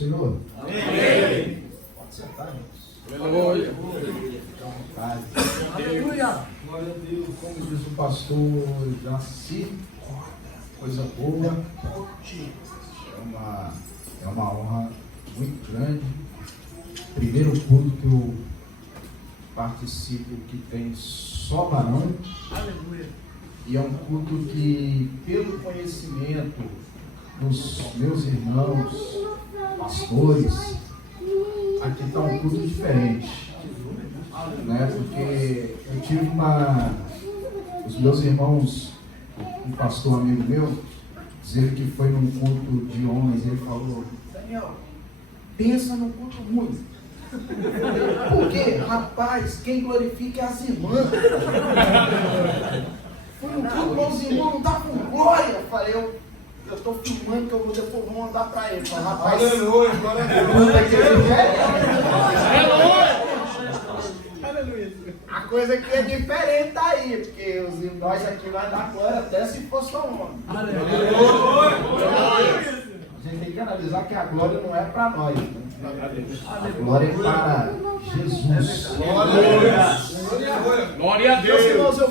Senhor? Amém. Pode sentar, irmãos. Aleluia. Fica à vontade. Aleluia. Glória a Deus. Como diz o pastor Jaci, coisa boa. É uma honra muito grande. Primeiro culto que eu participo que tem só varão. Aleluia. E é um culto que, pelo conhecimento dos meus irmãos, pastores, aqui está um culto diferente, né? Porque eu tive os meus irmãos, um pastor amigo meu, dizendo que foi num culto de homens, ele falou: Daniel, pensa num culto ruim. Porque, rapaz, quem glorifica é as irmãs. Foi um culto, meus irmãos não dá com glória. Eu falei, eu estou filmando que eu vou depois vou mandar para ele. Falei, rapaz, aleluia, glória a Deus. Aleluia. A coisa aqui é diferente daí, porque nós aqui vai dar glória até se for só homem. Aleluia. A gente tem que analisar que a glória não é para nós, né? A glória é para Jesus. Glória a Deus. Meus irmãos, eu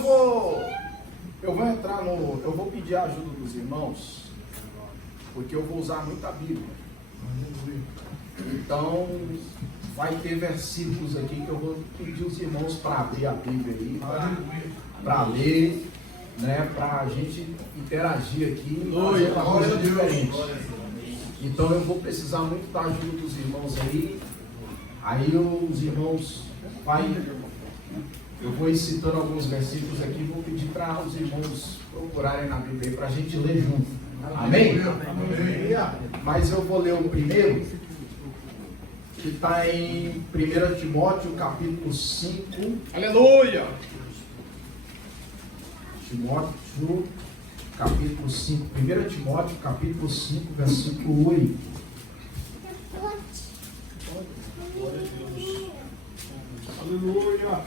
vou pedir a ajuda dos irmãos, porque eu vou usar muita Bíblia. Então, vai ter versículos aqui que eu vou pedir os irmãos para abrir a Bíblia aí, para ler, né, para a gente interagir aqui e fazer uma coisa diferente. Então, eu vou precisar muito da ajuda dos irmãos aí. Aí os irmãos eu vou ir citando alguns versículos aqui e vou pedir para os irmãos procurarem na Bíblia para a gente ler junto. Amém? Amém? Mas eu vou ler o primeiro, que está em 1 Timóteo, capítulo 5. Aleluia. Timóteo, capítulo 5. 1 Timóteo, capítulo 5, versículo 8. Aleluia.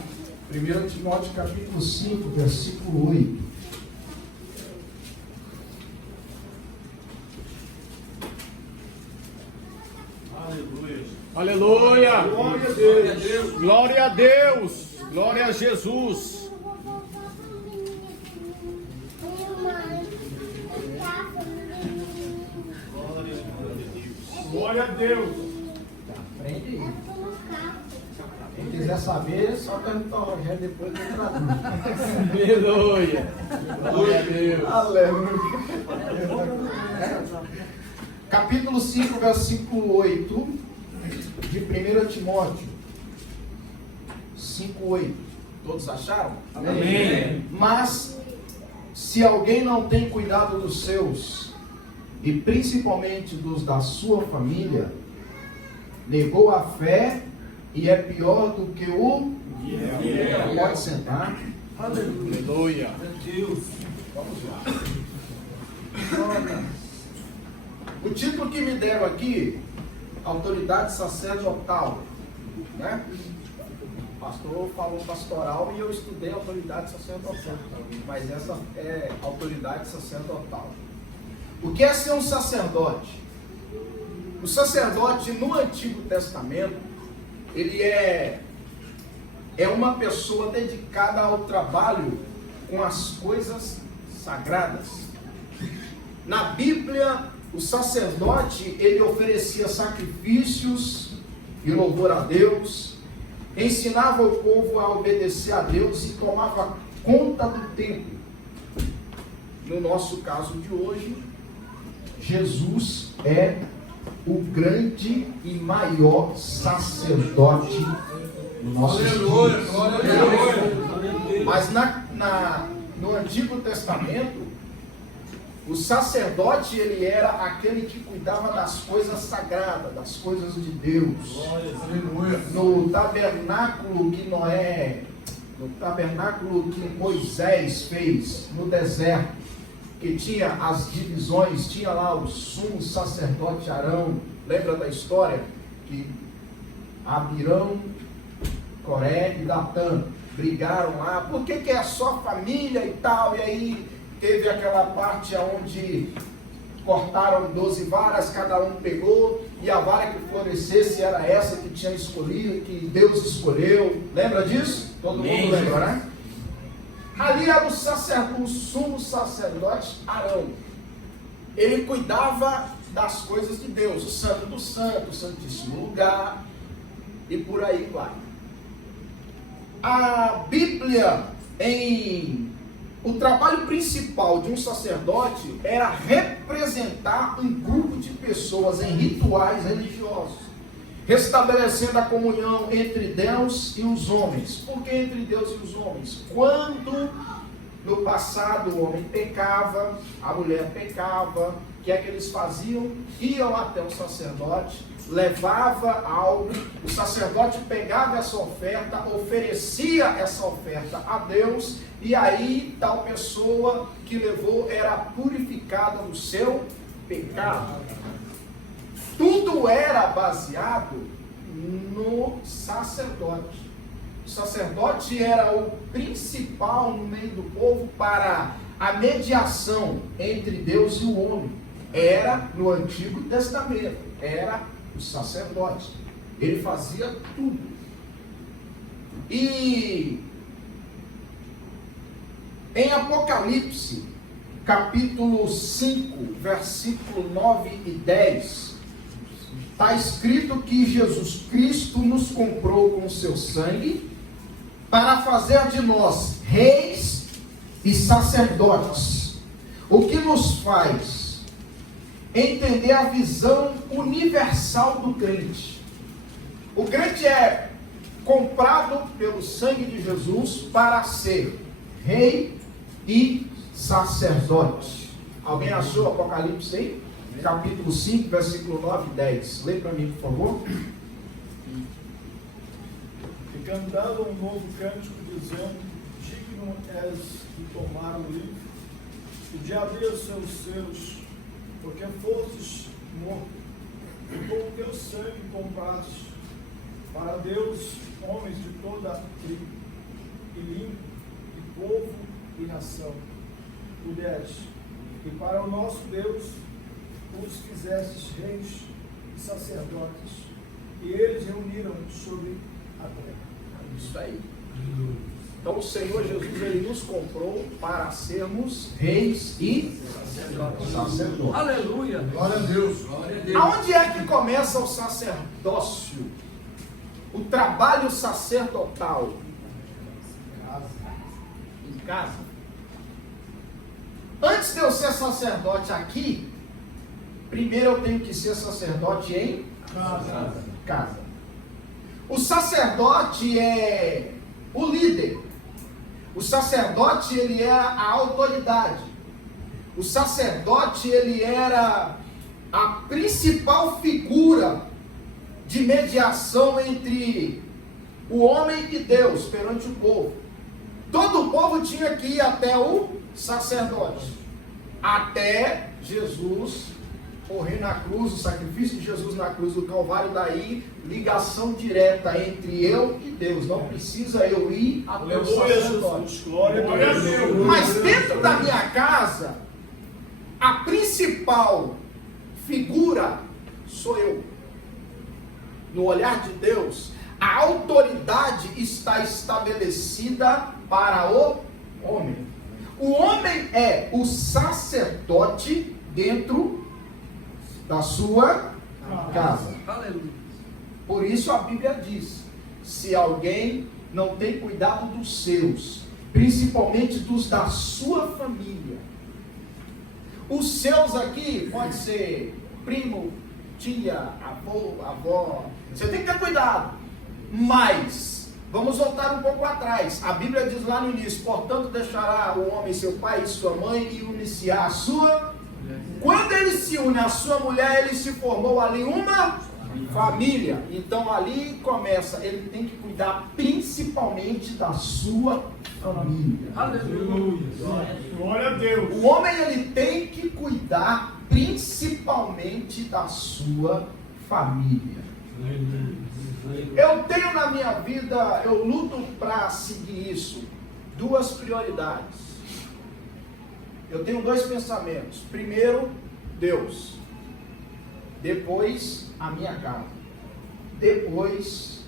1 Timóteo, capítulo 5, versículo 8. Aleluia. Glória a Deus. Glória a Deus. Glória a Jesus. Glória a Deus. Aprende aí. Quem quiser saber, só perguntar ao Rogério depois do traduz. Aleluia. Glória a Deus. Aleluia. Capítulo 5, versículo 8 de 1 Timóteo 5, 8. Todos acharam? Amém. Mas, se alguém não tem cuidado dos seus, e principalmente dos da sua família, negou a fé e é pior do que o... Pode sentar. Aleluia. Vamos lá. O título que me deram aqui, autoridade sacerdotal, né? O pastor falou pastoral e eu estudei autoridade sacerdotal, mas essa é autoridade sacerdotal. O que é ser um sacerdote? O sacerdote no Antigo Testamento, ele é uma pessoa dedicada ao trabalho com as coisas sagradas. Na Bíblia, o sacerdote, ele oferecia sacrifícios e louvor a Deus, ensinava o povo a obedecer a Deus e tomava conta do templo. No nosso caso de hoje, Jesus é o grande e maior sacerdote do nosso dias. Mas no Antigo Testamento, o sacerdote, ele era aquele que cuidava das coisas sagradas, das coisas de Deus. No tabernáculo que Moisés fez no deserto, que tinha as divisões, tinha lá o sumo sacerdote Arão. Lembra da história? Que Abirão, Coré e Datã brigaram lá, por que é só família e tal, e aí teve aquela parte onde cortaram 12 varas, cada um pegou, e a vara que florescesse era essa que tinha escolhido, que Deus escolheu. Lembra disso? Todo mundo lembra, né? Ali era o sumo sacerdote Arão. Ele cuidava das coisas de Deus, o santo do santo, o santíssimo lugar, e por aí vai. A Bíblia, o trabalho principal de um sacerdote era representar um grupo de pessoas em rituais religiosos, restabelecendo a comunhão entre Deus e os homens. Por que entre Deus e os homens? Quando no passado o homem pecava, a mulher pecava, o que é que eles faziam? Iam até o sacerdote, levava algo, o sacerdote pegava essa oferta, oferecia essa oferta a Deus, e aí tal pessoa que levou era purificada do seu pecado. Tudo era baseado no sacerdote. O sacerdote era o principal no meio do povo para a mediação entre Deus e o homem. Era no Antigo Testamento, era o sacerdote. Ele fazia tudo. E em Apocalipse, capítulo 5, versículo 9 e 10, está escrito que Jesus Cristo nos comprou com seu sangue para fazer de nós reis e sacerdotes, o que nos faz entender a visão universal do crente. O crente é comprado pelo sangue de Jesus para ser rei e sacerdote. Alguém achou Apocalipse aí? Capítulo 5, versículo 9 e 10. Lê para mim, por favor. E cantava um novo cântico, dizendo: digno és de tomar o livro e de abrir os seus selos, porque fostes morto, e com o teu sangue compraste para Deus homens de toda a tribo, e língua, e povo, e nação. Tu deste, e para o nosso Deus os fizestes reis e sacerdotes, e eles reuniram sobre a terra. Isso aí. Então o Senhor Jesus, ele nos comprou para sermos reis e sacerdotes. Aleluia. Glória a Deus. Glória a Deus. Aonde é que começa o sacerdócio? O trabalho sacerdotal? Em casa. Antes de eu ser sacerdote aqui, primeiro eu tenho que ser sacerdote em casa. O sacerdote é o líder. O sacerdote, ele é a autoridade. O sacerdote, ele era a principal figura de mediação entre o homem e Deus perante o povo. Todo o povo tinha que ir até o sacerdote, até Jesus morrer na cruz, o sacrifício de Jesus na cruz do Calvário. Daí, ligação direta entre eu e Deus. Não precisa eu ir até o sacerdote. Glória a Deus. Mas dentro da minha casa, a principal figura sou eu. No olhar de Deus, a autoridade está estabelecida para o homem. O homem é o sacerdote dentro da sua casa. Aleluia. Por isso a Bíblia diz: se alguém não tem cuidado dos seus, principalmente dos da sua família, os seus aqui pode ser primo, tia, avô, avó, você tem que ter cuidado. Mas vamos voltar um pouco atrás. A Bíblia diz lá no início: portanto deixará o homem seu pai e sua mãe e unir-se-á a sua. Quando ele se une à sua mulher, ele se formou ali uma família. Então ali começa, ele tem que cuidar principalmente da sua família. Aleluia. Glória a Deus. O homem, ele tem que cuidar principalmente da sua família. Eu tenho na minha vida, eu luto para seguir isso, duas prioridades. Eu tenho dois pensamentos. Primeiro, Deus. Depois, a minha casa. Depois,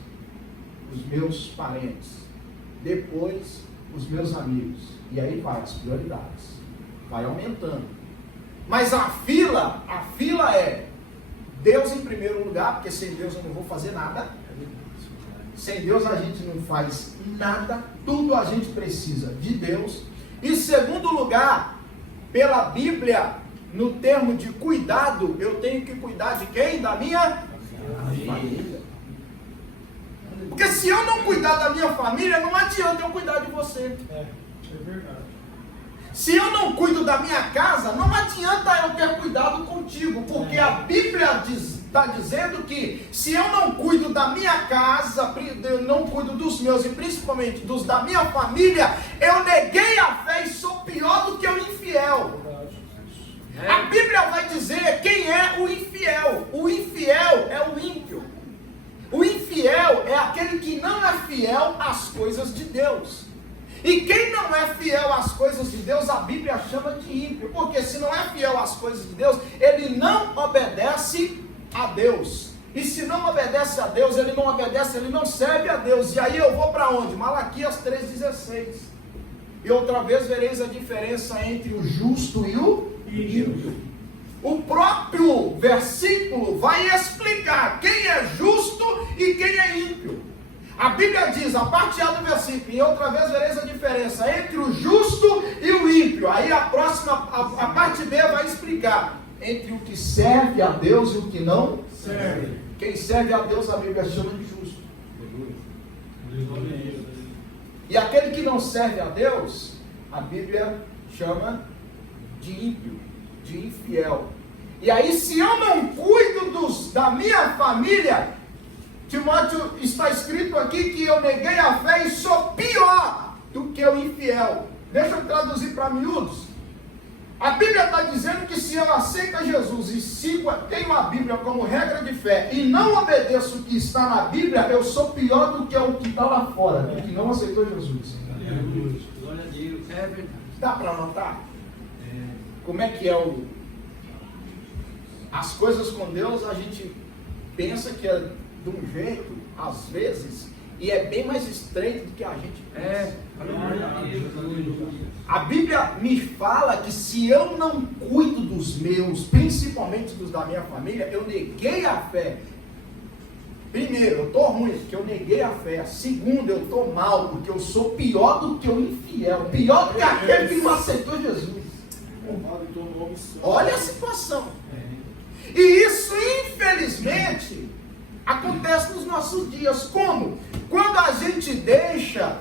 os meus parentes. Depois, os meus amigos. E aí vai, as prioridades. Vai aumentando. Mas a fila é Deus em primeiro lugar, porque sem Deus eu não vou fazer nada. Sem Deus a gente não faz nada. Tudo a gente precisa de Deus. Em segundo lugar, pela Bíblia, no termo de cuidado, eu tenho que cuidar de quem? Da minha família. Porque se eu não cuidar da minha família, não adianta eu cuidar de você. É verdade. Se eu não cuido da minha casa, não adianta eu ter cuidado contigo, porque a Bíblia está dizendo que se eu não cuido da minha casa, eu não cuido dos meus e principalmente dos da minha família, eu neguei a fé e sou pior do que o infiel. A Bíblia vai dizer quem é o infiel. O infiel é o ímpio. O infiel é aquele que não é fiel às coisas de Deus. E quem não é fiel às coisas de Deus, a Bíblia chama de ímpio. Porque se não é fiel às coisas de Deus, ele não obedece a Deus. E se não obedece a Deus, ele não obedece, ele não serve a Deus. E aí eu vou para onde? Malaquias 3,16. E outra vez vereis a diferença entre o justo e o ímpio. O próprio versículo vai explicar quem é justo e quem é ímpio. A Bíblia diz, a parte A do versículo, e outra vez vereis a diferença entre o justo e o ímpio. Aí a próxima, a parte B vai explicar entre o que serve a Deus e o que não serve. Quem serve a Deus, a Bíblia chama de justo. E aquele que não serve a Deus, a Bíblia chama de ímpio, de infiel. E aí, se eu não cuido da minha família, Timóteo, está escrito aqui que eu neguei a fé e sou pior do que o infiel. Deixa eu traduzir para miúdos. A Bíblia está dizendo que se eu aceito a Jesus e tenho a Bíblia como regra de fé e não obedeço o que está na Bíblia, eu sou pior do que o que está lá fora, do que não aceitou Jesus. Glória a Deus. É verdade. Dá para notar? Como é que é as coisas com Deus, a gente pensa que é de um jeito, às vezes, e é bem mais estreito do que a gente pensa. A Bíblia me fala que se eu não cuido dos meus, principalmente dos da minha família, eu neguei a fé. Primeiro, eu estou ruim, porque eu neguei a fé. Segundo, eu estou mal, porque eu sou pior do que o infiel, pior do que aquele que não aceitou Jesus. Olha a situação. E isso, infelizmente, acontece nos nossos dias. Como? Quando a gente deixa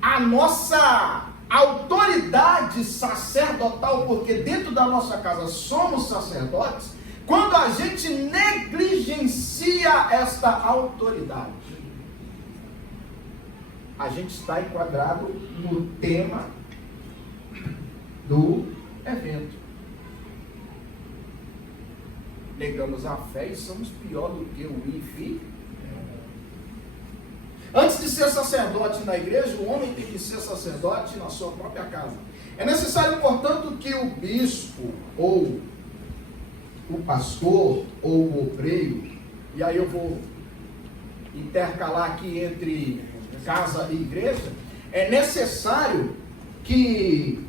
a nossa autoridade sacerdotal, porque dentro da nossa casa somos sacerdotes, quando a gente negligencia esta autoridade, a gente está enquadrado no tema do evento. Negamos a fé e somos pior do que o infiel. Antes de ser sacerdote na igreja, o homem tem que ser sacerdote na sua própria casa. É necessário, portanto, que o bispo, ou o pastor, ou o obreiro, e aí eu vou intercalar aqui entre casa e igreja, é necessário que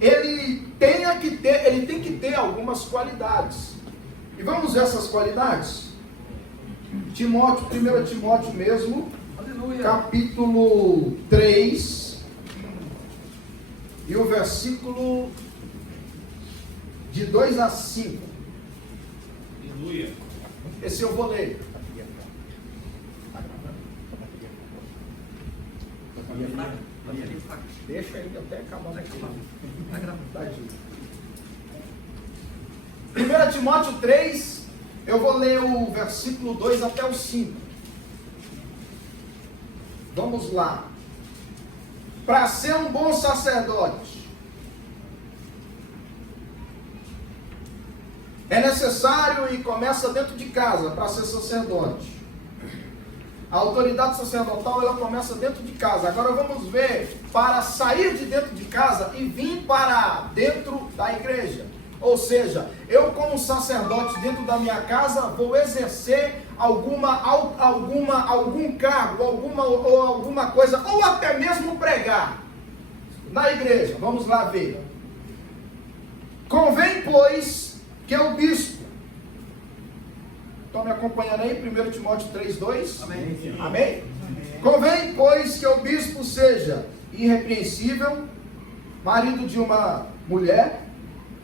ele tem que ter algumas qualidades. E vamos ver essas qualidades? 1 Timóteo mesmo, aleluia, capítulo 3, e o versículo de 2 a 5. Aleluia. Esse eu vou ler. Deixa ele até acabar daqui. 1 Timóteo 3, eu vou ler o versículo 2 até o 5. Vamos lá. Para ser um bom sacerdote, é necessário, e começa dentro de casa, para ser sacerdote. A autoridade sacerdotal, ela começa dentro de casa. Agora vamos ver, para sair de dentro de casa e vir para dentro da igreja. Ou seja, eu como sacerdote dentro da minha casa vou exercer algum cargo, alguma coisa, ou até mesmo pregar na igreja. Vamos lá ver. Convém, pois, que o bispo, estão me acompanhando aí? 1 Timóteo 3:2? Amém. Amém? Convém, pois, que o bispo seja irrepreensível, marido de uma mulher,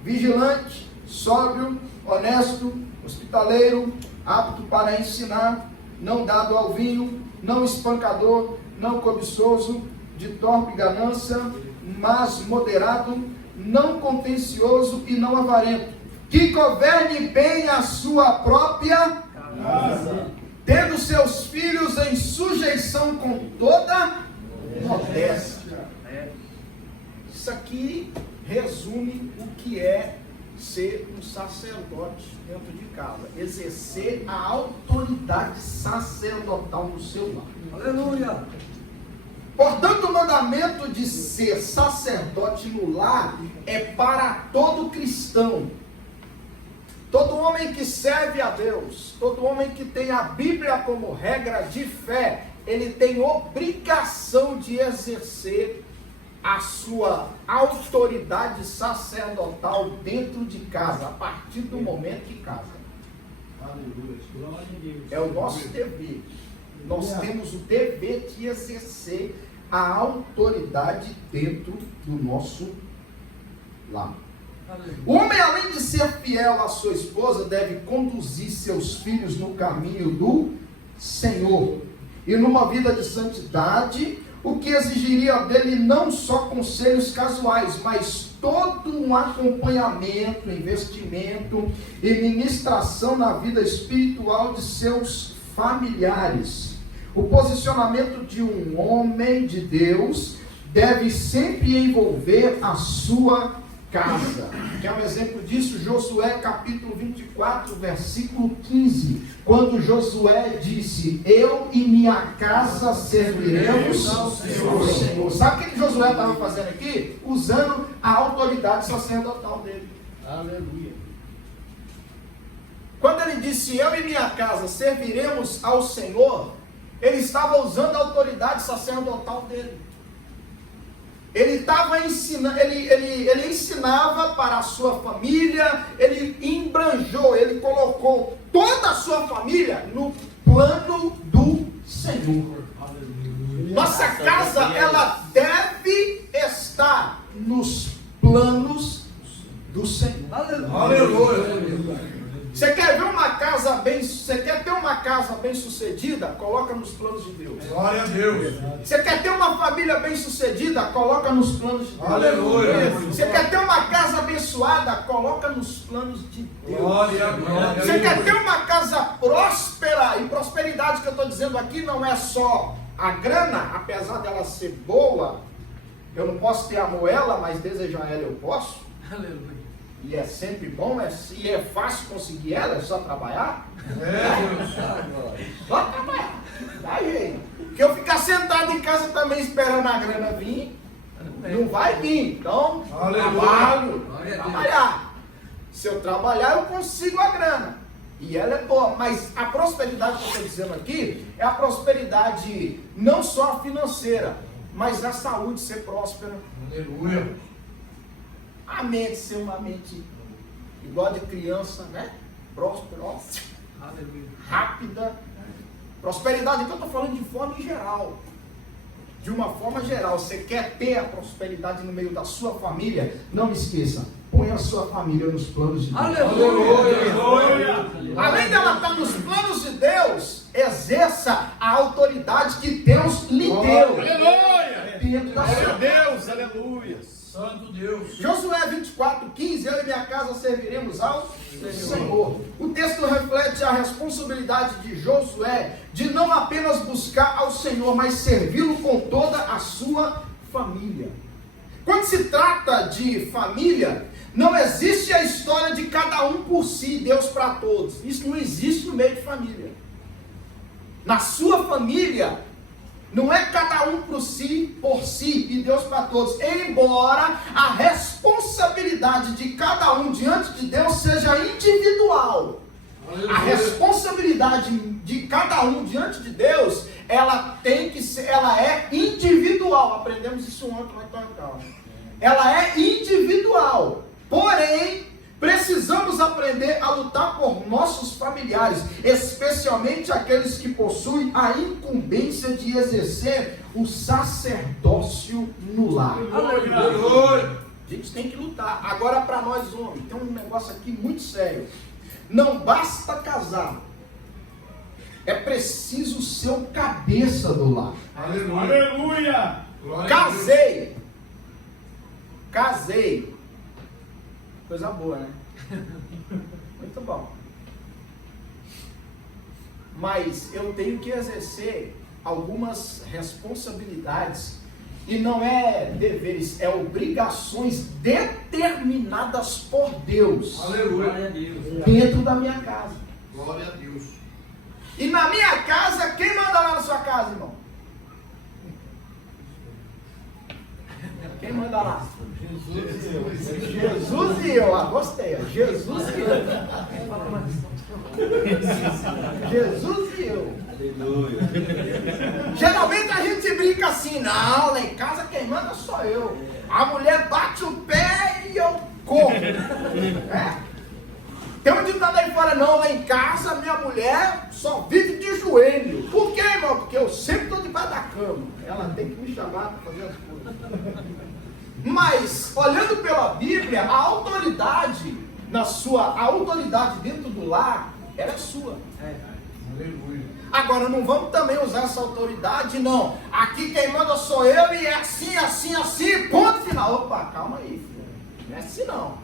vigilante, sóbrio, honesto, hospitaleiro, apto para ensinar, não dado ao vinho, não espancador, não cobiçoso, de torpe ganância, mas moderado, não contencioso e não avarento, que governe bem a sua própria casa, tendo seus filhos em sujeição com toda modéstia. Isso aqui resume o que é ser um sacerdote dentro de casa, exercer a autoridade sacerdotal no seu lar. Aleluia. Portanto, o mandamento de ser sacerdote no lar é para todo cristão. Todo homem que serve a Deus, todo homem que tem a Bíblia como regra de fé, ele tem obrigação de exercer a sua autoridade sacerdotal dentro de casa, a partir do momento que casa. Aleluia. Glória a Deus. É o nosso dever. Nós temos o dever de exercer a autoridade dentro do nosso lar. O homem, além de ser fiel à sua esposa, deve conduzir seus filhos no caminho do Senhor e numa vida de santidade, o que exigiria dele não só conselhos casuais, mas todo um acompanhamento, investimento e ministração na vida espiritual de seus familiares. O posicionamento de um homem de Deus deve sempre envolver a sua casa. Que é um exemplo disso, Josué capítulo 24, versículo 15, quando Josué disse: eu e minha casa serviremos ao Senhor. Sabe o que Josué estava fazendo aqui? Usando a autoridade sacerdotal dele. Aleluia. Quando ele disse: eu e minha casa serviremos ao Senhor, ele estava usando a autoridade sacerdotal dele. Ele estava ensinando, ele ensinava para a sua família, ele embranjou, ele colocou toda a sua família no plano do Senhor. Nossa casa, ela deve estar nos planos do Senhor. Aleluia. Você quer ver uma casa você quer ter uma casa bem sucedida? Coloca nos planos de Deus. Glória a Deus. Você quer ter uma família bem sucedida? Coloca nos planos de Deus. Aleluia. Você quer ter uma casa abençoada? Coloca nos planos de Deus. Glória a Deus. Você quer ter uma casa próspera? E prosperidade que eu estou dizendo aqui não é só a grana, apesar dela ser boa. Eu não posso ter a moela, mas desejar ela eu posso. Aleluia. E é sempre bom, e é fácil conseguir ela, é só trabalhar. Só trabalhar. Dá jeito. Porque eu ficar sentado em casa também esperando a grana vir, não vai vir. Então, trabalho, trabalhar. Se eu trabalhar, eu consigo a grana. E ela é boa. Mas a prosperidade que eu estou dizendo aqui é a prosperidade não só financeira, mas a saúde ser próspera. Aleluia. A mente ser uma mente igual de criança, né? Próspera, rápida. Prosperidade que eu estou falando de forma em geral. De uma forma geral, você quer ter a prosperidade no meio da sua família? Não esqueça, põe a sua família nos planos de Deus. Aleluia. Além dela estar nos planos de Deus, exerça a autoridade que Deus lhe deu. Aleluia. Dentro da Glória sua a Deus. Aleluia. Santo Deus. Josué 24:15, eu e minha casa serviremos ao Senhor. O texto reflete a responsabilidade de Josué de não apenas buscar ao Senhor, mas servi-lo com toda a sua família. Quando se trata de família, não existe a história de cada um por si, Deus para todos. Isso não existe no meio de família. Na sua família, não é cada um por si e Deus para todos. Embora a responsabilidade responsabilidade de cada um diante de Deus seja individual. A responsabilidade de cada um diante de Deus, ela é individual. Aprendemos isso ontem lá em Calma. Ela é individual. Porém, precisamos aprender a lutar por nossos familiares, especialmente aqueles que possuem a incumbência de exercer o sacerdócio no lar. Aleluia. A gente tem que lutar. Agora, para nós homens, tem um negócio aqui muito sério. Não basta casar, é preciso ser o cabeça do lar. Aleluia! Casei. Coisa boa, né? Muito bom. Mas eu tenho que exercer algumas responsabilidades. E não é deveres, é obrigações determinadas por Deus. Aleluia. Dentro da minha casa. Glória a Deus. E na minha casa, quem manda lá na sua casa, irmão? Quem manda lá? Jesus e eu. Ah, gostei. Jesus e eu. Jesus e eu. Aleluia. Geralmente a gente brinca assim, não, lá em casa quem manda sou eu. A mulher bate o pé e eu corro. É? Tem um ditado aí fora, não, lá em casa minha mulher só vive de joelho. Por quê, irmão? Porque eu sempre estou debaixo da cama. Ela tem que me chamar para fazer as coisas. Mas, olhando pela Bíblia, a autoridade dentro do lar, ela é sua. Aleluia. Agora, não vamos também usar essa autoridade, não. Aqui quem manda sou eu e é assim, assim, assim, ponto final. Opa, calma aí, filho. Não é assim, não.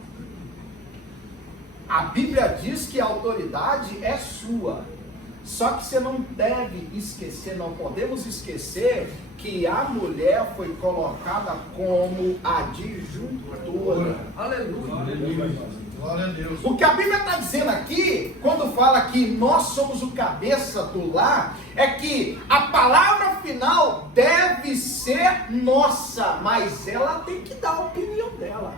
A Bíblia diz que a autoridade é sua. Só que você não deve esquecer, não podemos esquecer que a mulher foi colocada como adjuntora. Aleluia. Glória a Deus. O que a Bíblia está dizendo aqui, quando fala que nós somos o cabeça do lar, é que a palavra final deve ser nossa, mas ela tem que dar a opinião dela.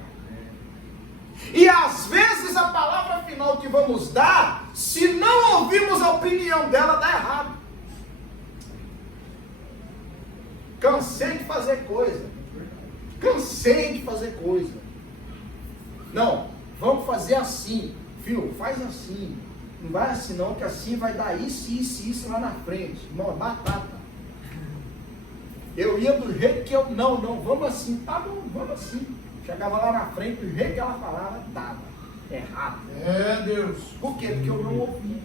E às vezes a palavra final que vamos dar, se não ouvirmos a opinião dela, dá errado. Cansei de fazer coisa. Não, vamos fazer assim. Filho, faz assim. Não vai assim não, que assim vai dar isso lá na frente. Irmão, é batata. Eu ia do jeito que eu... Não, vamos assim. Tá bom, vamos assim. Chegava lá na frente, do jeito que ela falava, estava errado. É, Deus. Por quê? Porque eu não ouvi.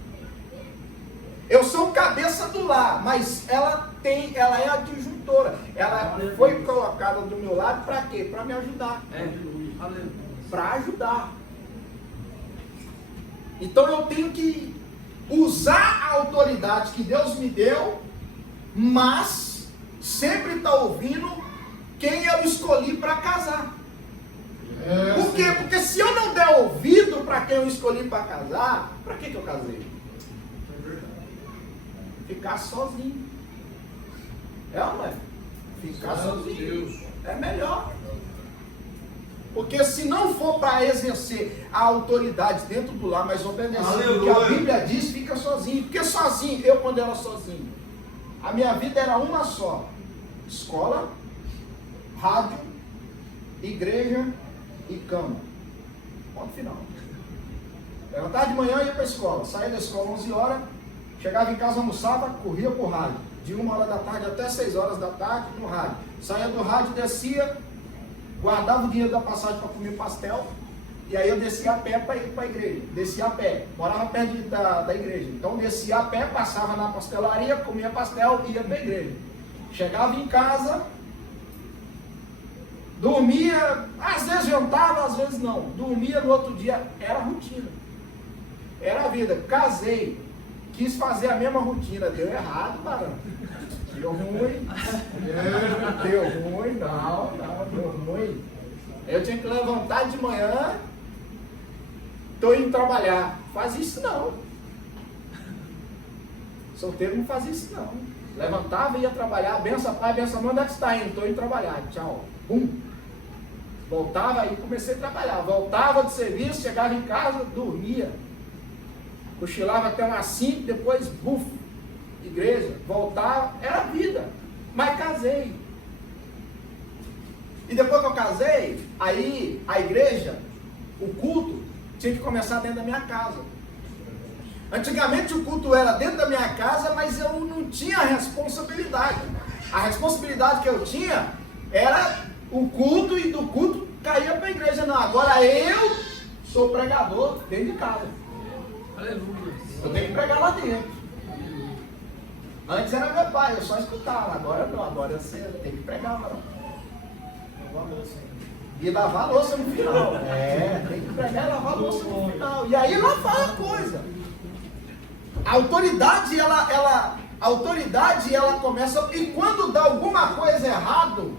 Eu sou cabeça do lar, mas ela é adjuntora. Ela foi colocada do meu lado para quê? Para me ajudar. Para ajudar. Então eu tenho que usar a autoridade que Deus me deu, mas sempre está ouvindo quem eu escolhi para casar. Por quê? Porque se eu não der ouvido para quem eu escolhi para casar, para que eu casei? Ficar sozinho. É ou não é? Ficar sozinho. É melhor. Porque se não for para exercer a autoridade dentro do lar, mas obedecer o que a Bíblia diz, fica sozinho. Porque sozinho, eu quando era sozinho, a minha vida era uma só. Escola, rádio, igreja e cama. Ponto final. Levantava de manhã e ia para a escola. Saía da escola 11 horas, chegava em casa, almoçava, corria para o rádio. De 1 hora da tarde até 6 horas da tarde no rádio. Saía do rádio, descia, guardava o dinheiro da passagem para comer pastel. E aí eu descia a pé para ir para a igreja. Descia a pé. Morava perto da igreja. Então descia a pé, passava na pastelaria, comia pastel e ia para a igreja. Chegava em casa, dormia, às vezes jantava, às vezes não. Dormia no outro dia, era rotina. Era a vida. Casei, quis fazer a mesma rotina, deu errado, barão. Deu ruim. Deu ruim, não, deu ruim. Eu tinha que levantar de manhã, tô indo trabalhar. Faz isso não. Solteiro não faz isso não. Levantava e ia trabalhar, benção pai, benção mãe, onde é que você está indo? Estou indo trabalhar, tchau. Voltava, aí comecei a trabalhar. Voltava do serviço, chegava em casa, dormia. Cochilava até umas 5, depois, buf, igreja. Voltava, era vida. Mas casei. E depois que eu casei, aí a igreja, o culto, tinha que começar dentro da minha casa. Antigamente o culto era dentro da minha casa, mas eu não tinha responsabilidade. A responsabilidade que eu tinha era o culto, e do culto caía para a igreja. Não, agora eu sou pregador dentro de casa. Aleluia. Eu tenho que pregar lá dentro. Antes era meu pai, eu só escutava. Agora não, agora eu tenho que pregar lá. E lavar a louça no final. Tem que pregar e lavar a louça no final. E aí lá fala a coisa. A autoridade, ela começa, e quando dá alguma coisa errado,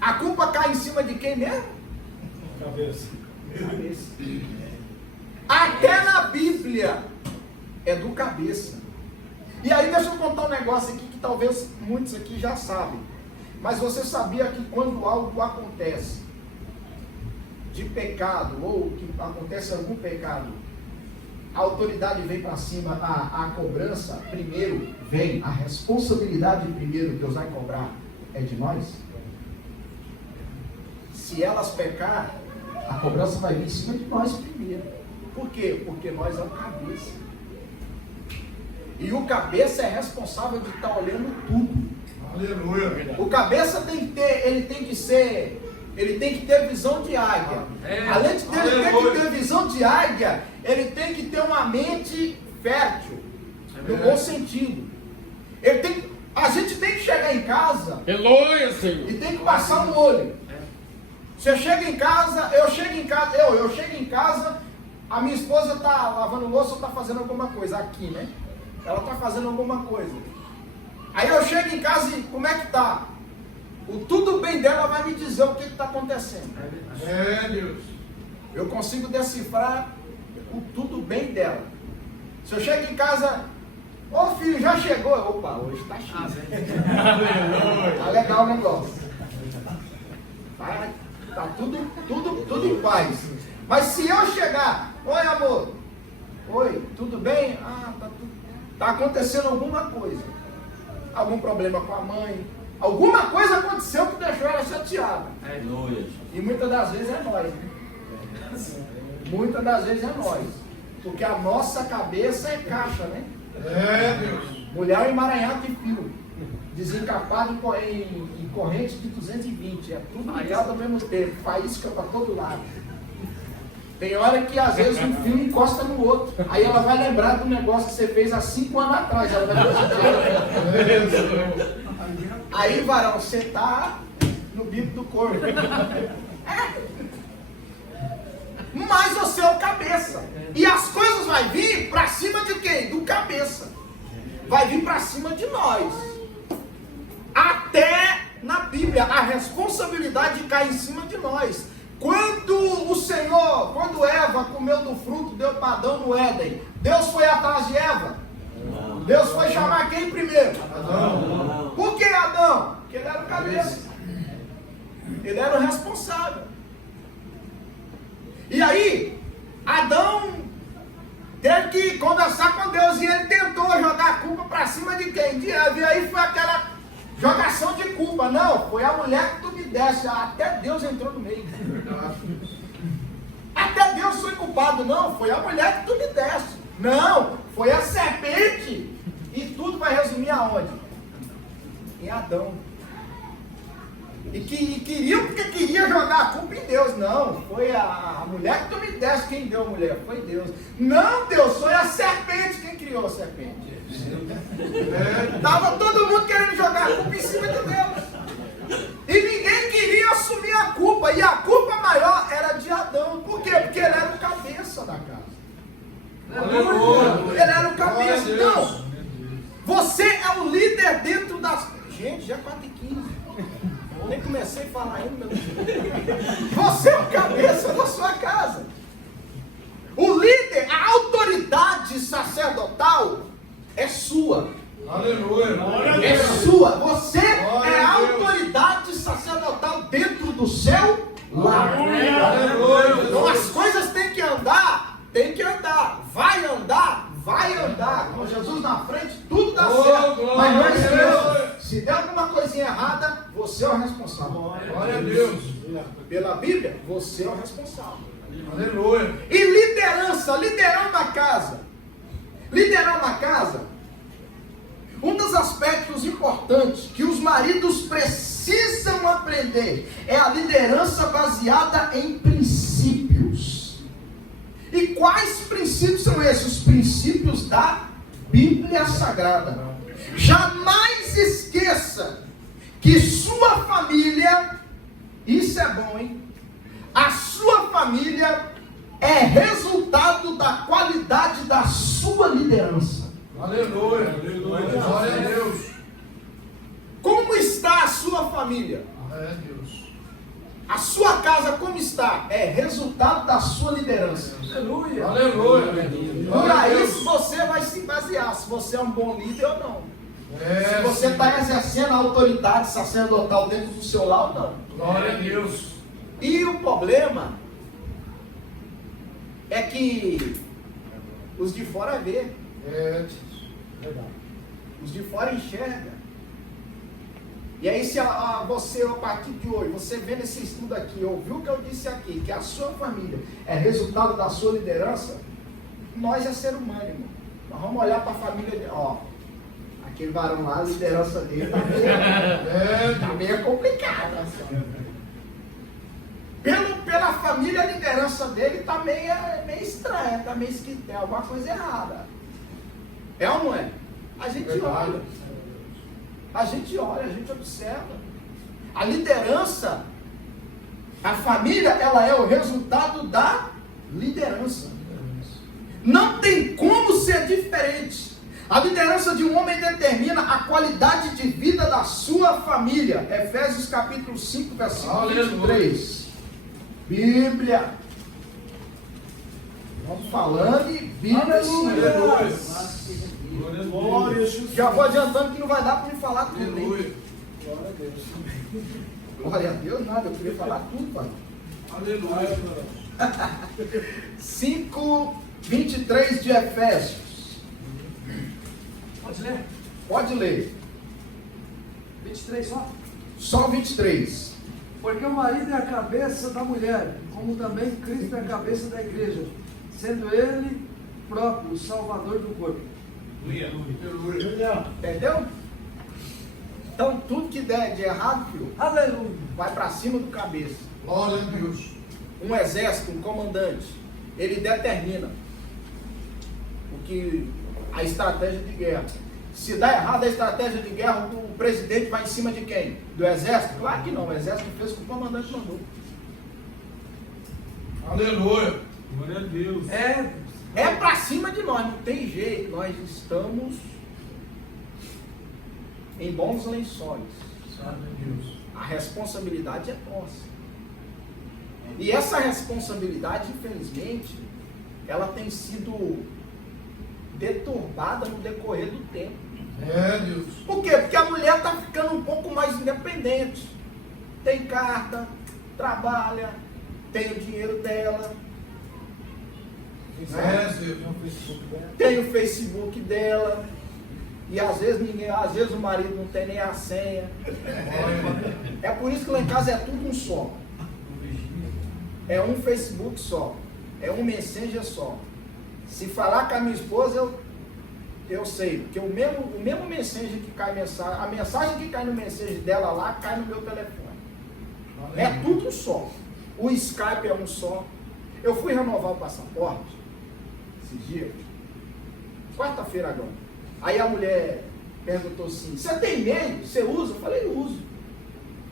a culpa cai em cima de quem mesmo? Cabeça. Até na Bíblia é do cabeça. E aí deixa eu contar um negócio aqui que talvez muitos aqui já sabem. Mas você sabia que quando algo acontece de pecado, ou que acontece algum pecado, a autoridade vem para cima, a cobrança primeiro vem, a responsabilidade primeiro Deus vai cobrar é de nós? Se elas pecar, a cobrança vai vir em cima de nós primeiro. Por quê? Porque nós é o cabeça. E o cabeça é responsável de estar olhando tudo. Aleluia. O cabeça tem que ter, ele tem que ter visão de águia. Além de ter visão de águia, ele tem que ter uma mente fértil, no bom sentido. A gente tem que chegar em casa, Aleluia, Senhor. e tem que passar um olho. Você chega em casa, eu chego em casa, a minha esposa está lavando louça ou está fazendo alguma coisa aqui, né? Ela está fazendo alguma coisa. Aí eu chego em casa e como é que tá? O tudo bem dela vai me dizer o que está acontecendo. Deus. Eu consigo decifrar o tudo bem dela. Se eu chego em casa, ô filho, já chegou? Opa, hoje está cheio. Tá legal o negócio. Tá tudo em paz. Mas se eu chegar, oi amor, oi, tudo bem? Tá acontecendo alguma coisa. Algum problema com a mãe. Alguma coisa aconteceu que deixou ela chateada. E muitas das vezes é nós, né? Muitas das vezes é nós. Porque a nossa cabeça é caixa, né? Deus. Mulher emaranhada de fio. Desencapado em corrente de 220. É tudo ligado ao mesmo tempo. Faísca para todo lado. Tem hora que às vezes um fio encosta no outro. Aí ela vai lembrar do negócio que você fez há 5 anos atrás. Ela vai Aí, varão, você está no bico do corpo. Mas você é o cabeça. E as coisas vão vir para cima de quem? Do cabeça. Vai vir para cima de nós. Até na Bíblia, a responsabilidade cai em cima de nós. Quando Eva comeu do fruto, deu para Adão no Éden, Deus foi atrás de Eva? Não. Deus foi chamar quem primeiro? Adão. Por que Adão? Porque ele era o cabeça. Ele era o responsável. E aí, Adão teve que conversar com Deus e ele tentou jogar a culpa para cima de quem? De Eva. E aí foi aquela jogação de culpa. Não, foi a mulher que tu me desse. Até Deus entrou no meio. Até Deus foi culpado. Não, foi a mulher que tu me desse. Não, foi a serpente. E tudo vai resumir aonde? Em Adão. E queria, porque queria jogar a culpa em Deus. Não, foi a mulher que tu me desse. Quem deu a mulher? Foi Deus. Não, Deus, foi a serpente. Quem criou a serpente? Estava todo mundo querendo jogar a culpa em cima de Deus. E ninguém queria assumir a culpa. E a culpa maior era de Adão. Por quê? Porque ele era o cabeça da casa. Ele era o cabeça. Então, você é o líder dentro das... Gente, já é 4h15. Eu nem comecei a falar ainda, meu Deus. Você é o cabeça da sua casa. O líder, a autoridade sacerdotal é sua. Aleluia. É sua. Você é a autoridade sacerdotal dentro do seu lado. Aleluia. Então as coisas têm que andar, vai andar. Com Jesus na frente, tudo dá certo. Mas não esqueça, se der alguma coisinha errada, você é o responsável. Glória a Deus. Pela Bíblia, você é o responsável. Aleluia. E liderança, liderar na casa. Liderar na casa, um dos aspectos importantes que os maridos precisam aprender é a liderança baseada em princípios. E quais princípios são esses? Os princípios da Bíblia Sagrada. Jamais esqueça que sua família, isso é bom, hein? A sua família é resultado da qualidade da sua liderança. Aleluia. Glória a Deus. Como está a sua família? Glória a Deus. A sua casa como está? É resultado da sua liderança. Aleluia. Por aí você vai se basear se você é um bom líder ou não. Se você está exercendo a autoridade sacerdotal dentro do seu lar ou não. Glória a Deus. E o problema é que os de fora vê. Os de fora enxergam. E aí se você, a partir de hoje, você vendo esse estudo aqui, ouviu o que eu disse aqui, que a sua família é resultado da sua liderança, nós é ser humano, irmão. Nós vamos olhar para a família, aquele varão lá, a liderança dele tá meio complicada. Pela família, a liderança dele está meio estranha, está meio esquisita, tem alguma coisa errada. É ou não é? A gente olha, a gente observa. A liderança, a família, ela é o resultado da liderança. Não tem como ser diferente. A liderança de um homem determina a qualidade de vida da sua família. Efésios capítulo 5, versículo 23. Bíblia. Vamos falando e Bíblia sim. Glória a Jesus. Já vou adiantando que não vai dar para me falar tudo. Aleluia. Glória a Deus. Glória a Deus, nada, eu queria falar tudo, pai. Aleluia. 5:23 de Efésios. Pode ler? Pode ler. 23 só? Só o 23. Porque o marido é a cabeça da mulher, como também Cristo é a cabeça da igreja, sendo ele próprio o salvador do corpo. Aleluia. Entendeu? Então tudo que der de errado, filho, Aleluia! vai para cima do cabeça. Glória a Deus. Um exército, um comandante, ele determina a estratégia de guerra. Se dá errado a estratégia de guerra, o presidente vai em cima de quem? Do exército? Claro que não, o exército fez o que o comandante mandou. Aleluia. Glória a Deus. É para cima de nós, não tem jeito, nós estamos em bons lençóis. A responsabilidade é nossa. E essa responsabilidade, infelizmente, ela tem sido deturbada no decorrer do tempo. Deus. Por quê? Porque a mulher está ficando um pouco mais independente. Tem carta, trabalha, tem o dinheiro dela, Deus. tem o Facebook dela. E às vezes o marido não tem nem a senha. É por isso que lá em casa é tudo um só. É um Facebook só. É um Messenger só. Se falar com a minha esposa, eu sei, porque o mesmo Messenger que cai mensagem, a mensagem que cai no Messenger dela lá, cai no meu telefone. É tudo só. O Skype é um só. Eu fui renovar o passaporte esses dias, quarta-feira agora. Aí a mulher perguntou assim: você tem e-mail? Você usa? Eu falei: uso.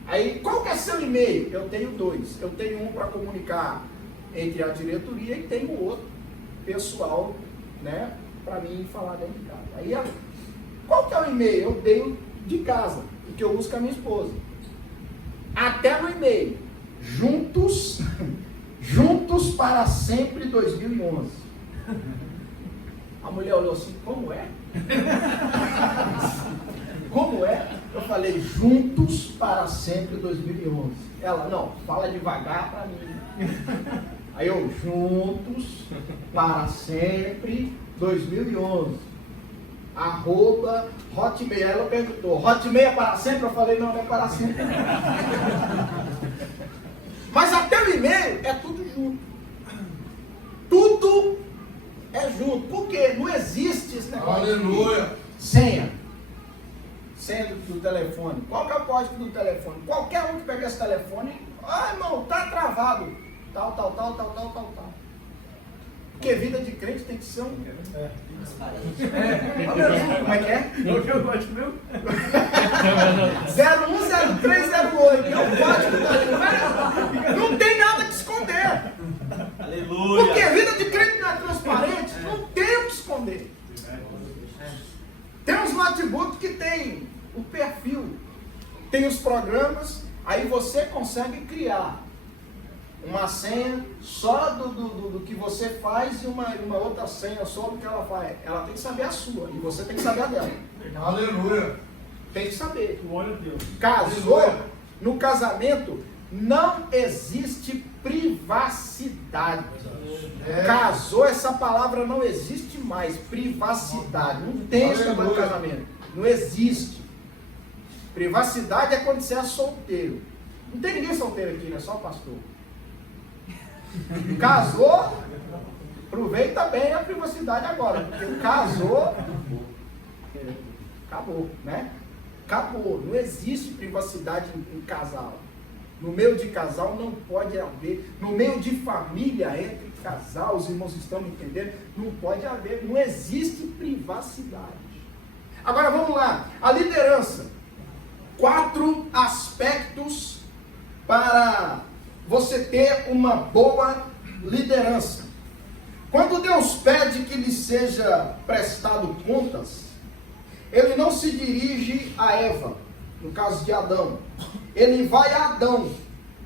Aí, qual que é seu e-mail? Eu tenho 2. Eu tenho um para comunicar entre a diretoria e tenho outro pessoal, né, para mim falar dentro de casa. Aí, qual que é o e-mail? Eu tenho de casa, porque eu uso com a minha esposa. Até no e-mail, juntos para sempre 2011. A mulher olhou assim: como é? Como é? Eu falei, juntos para sempre 2011. Ela, não, fala devagar para mim. Aí eu, juntos para sempre 2011. @ Hotmail. Ela perguntou, Hotmail é para sempre? Eu falei, não, não é para sempre. Mas até o e-mail é tudo junto. Tudo é junto. Por quê? Não existe esse negócio. Aleluia. Senha. Senha do telefone. Qual que é o código do telefone? Qualquer um que pegar esse telefone, irmão, tá travado. Tal. Porque vida de crente tem que ser um... Como é que é? Não que eu gosto, meu. 010308. É o código da... Não tem nada que esconder. Aleluia. Porque a vida de crente não é transparente, não tem o que esconder. Tem uns notebooks que tem o perfil, tem os programas, aí você consegue criar uma senha só do que você faz e uma outra senha só do que ela faz. Ela tem que saber a sua e você tem que saber a dela. Aleluia. Tem que saber. Glória a Deus. Casou, no casamento não existe privacidade. Casou, essa palavra não existe mais. Privacidade. Não tem esse negócio de casamento. Não existe. Privacidade é quando você é solteiro. Não tem ninguém solteiro aqui, né? Só o pastor. Casou, aproveita bem a privacidade agora. Porque casou, acabou, né? Acabou. Não existe privacidade em casal. No meio de casal não pode haver. No meio de família, entre casal, os irmãos estão me entendendo, não pode haver. Não existe privacidade. Agora vamos lá. A liderança. 4 aspectos para você ter uma boa liderança. Quando Deus pede que lhe seja prestado contas, Ele não se dirige a Eva, no caso de Adão. Ele vai a Adão,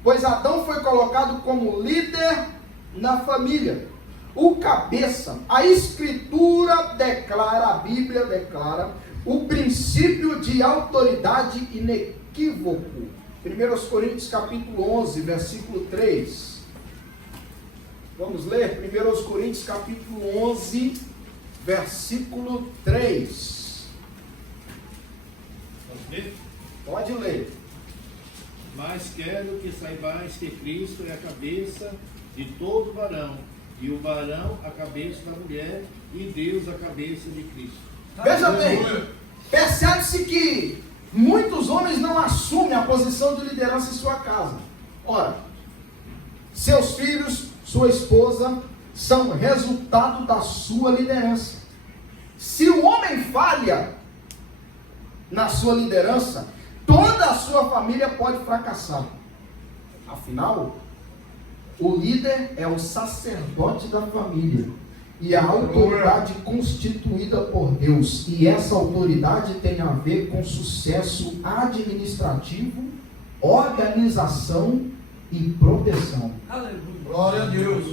pois Adão foi colocado como líder na família, o cabeça. A Escritura declara, a Bíblia declara, o princípio de autoridade inequívoco. 1 Coríntios capítulo 11, versículo 3. Vamos ler? 1 Coríntios capítulo 11, versículo 3. Pode ler. Mas quero que saibais que Cristo é a cabeça de todo varão, e o varão a cabeça da mulher, e Deus a cabeça de Cristo. Veja bem, percebe-se que muitos homens não assumem a posição de liderança em sua casa. Ora, seus filhos, sua esposa, são resultado da sua liderança. Se o homem falha na sua liderança, toda a sua família pode fracassar. Afinal, o líder é o sacerdote da família e a autoridade constituída por Deus. E essa autoridade tem a ver com sucesso administrativo, organização e proteção. Aleluia. Glória a Deus.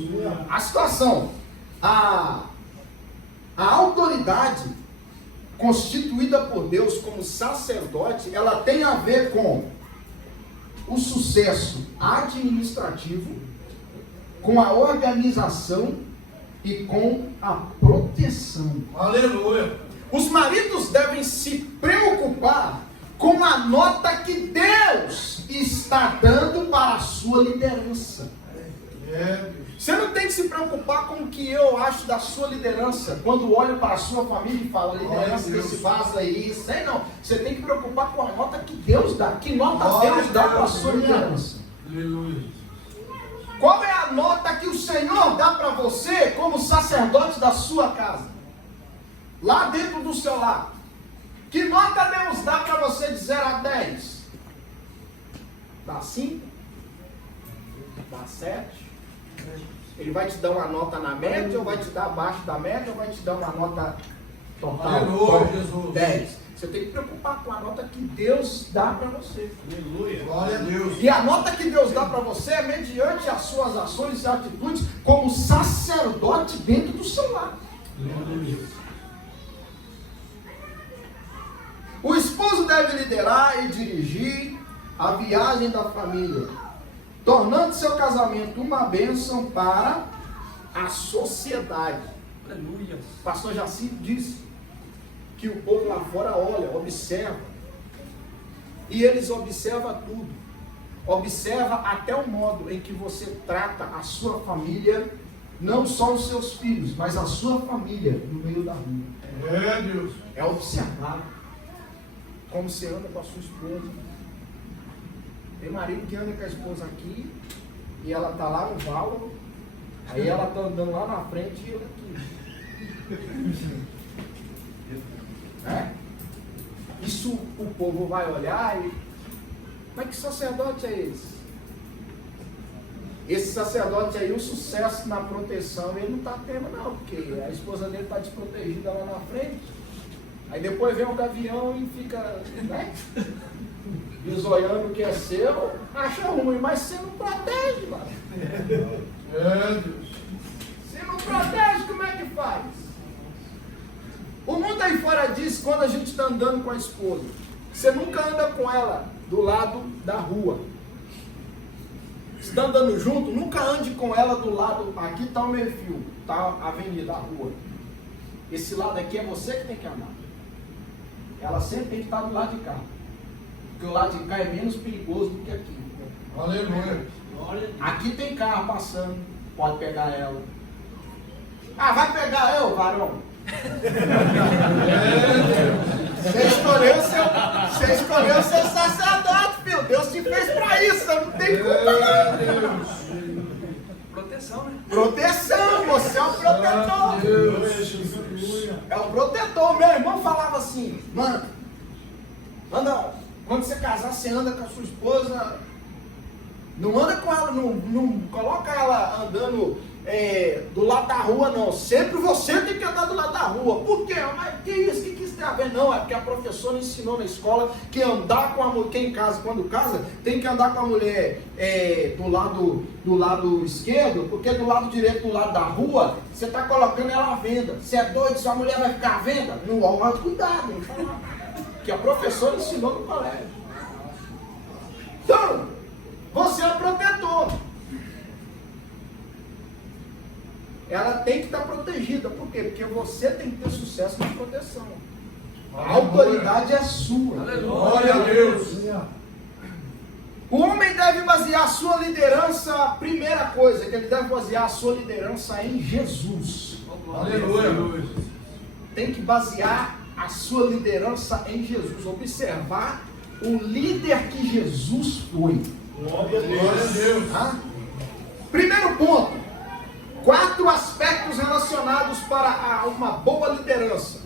A situação, a autoridade constituída por Deus como sacerdote, ela tem a ver com o sucesso administrativo, com a organização e com a proteção. Aleluia. Os maridos devem se preocupar com a nota que Deus está dando para a sua liderança. Você não tem que se preocupar com o que eu acho da sua liderança. Quando olho para a sua família e falo, a liderança desse vaso aí, sei não. Você tem que preocupar com a nota que Deus dá. Que nota Deus dá para a sua liderança? Aleluia. Qual é a nota que o Senhor dá para você como sacerdote da sua casa? Lá dentro do seu lar. Que nota Deus dá para você de 0 a 10? Dá 5? Dá 7? Ele vai te dar uma nota na média, ou vai te dar abaixo da média, ou vai te dar uma nota total? Aleluia, Jesus. 10. Você tem que preocupar com a nota que Deus dá para você. Aleluia. Glória a Deus. E a nota que Deus dá para você é mediante as suas ações e atitudes como sacerdote dentro do seu lar. O esposo deve liderar e dirigir a viagem da família, tornando seu casamento uma bênção para a sociedade. Aleluia. O pastor Jacinto disse que o povo lá fora olha, observa. E eles observam tudo. Observa até o modo em que você trata a sua família, não só os seus filhos, mas a sua família no meio da rua. É, Deus. É observar como você anda com a sua esposa. Tem marido que anda com a esposa aqui e ela está lá no valo, aí ela está andando lá na frente e ele aqui. É? Isso o povo vai olhar e... Mas que sacerdote é esse? Esse sacerdote aí, o sucesso na proteção, ele não está tendo não, porque a esposa dele está desprotegida lá na frente. Aí depois vem um gavião e fica, né? Bisoiando o que é seu, acha ruim, mas você não protege, mano. É, Deus. Você não protege, como é que faz? O mundo aí fora diz, quando a gente está andando com a esposa, você nunca anda com ela do lado da rua. Você está andando junto, nunca ande com ela do lado, aqui está o meio-fio, está a avenida, a rua. Esse lado aqui é você que tem que andar. Ela sempre tem que estar do lado de cá. Porque o lado de cá é menos perigoso do que aqui. Aleluia. Aqui tem carro passando, pode pegar ela. Ah, vai pegar eu, varão? Você escolheu ser sacerdote, filho. Deus te fez pra isso, você não tem culpa não. Proteção, né? Proteção, você é o protetor. É o protetor. Meu irmão falava assim, mano, anda, quando você casar, você anda com a sua esposa, não anda com ela, não coloca ela andando do lado da rua, não. Sempre você tem que andar do lado da rua. Por quê? Mas que isso? O que isso tem a ver? Não, é porque a professora ensinou na escola que andar com a mulher, quem casa, quando casa, tem que andar com a mulher do lado esquerdo, porque do lado direito, do lado da rua, você está colocando ela à venda. Você é doido? Sua mulher vai ficar à venda? Não, cuidado, não fala. Que a professora ensinou no colégio. Então, você é protetor. Ela tem que estar protegida. Por quê? Porque você tem que ter sucesso na proteção. A autoridade é sua. Glória a Deus. O homem deve basear a sua liderança, a primeira coisa, que ele deve basear a sua liderança em Jesus. Aleluia. Tem que basear a sua liderança em Jesus. Observar o líder que Jesus foi. Glória a Deus. Tá? Primeiro ponto. 4 aspectos relacionados para uma boa liderança,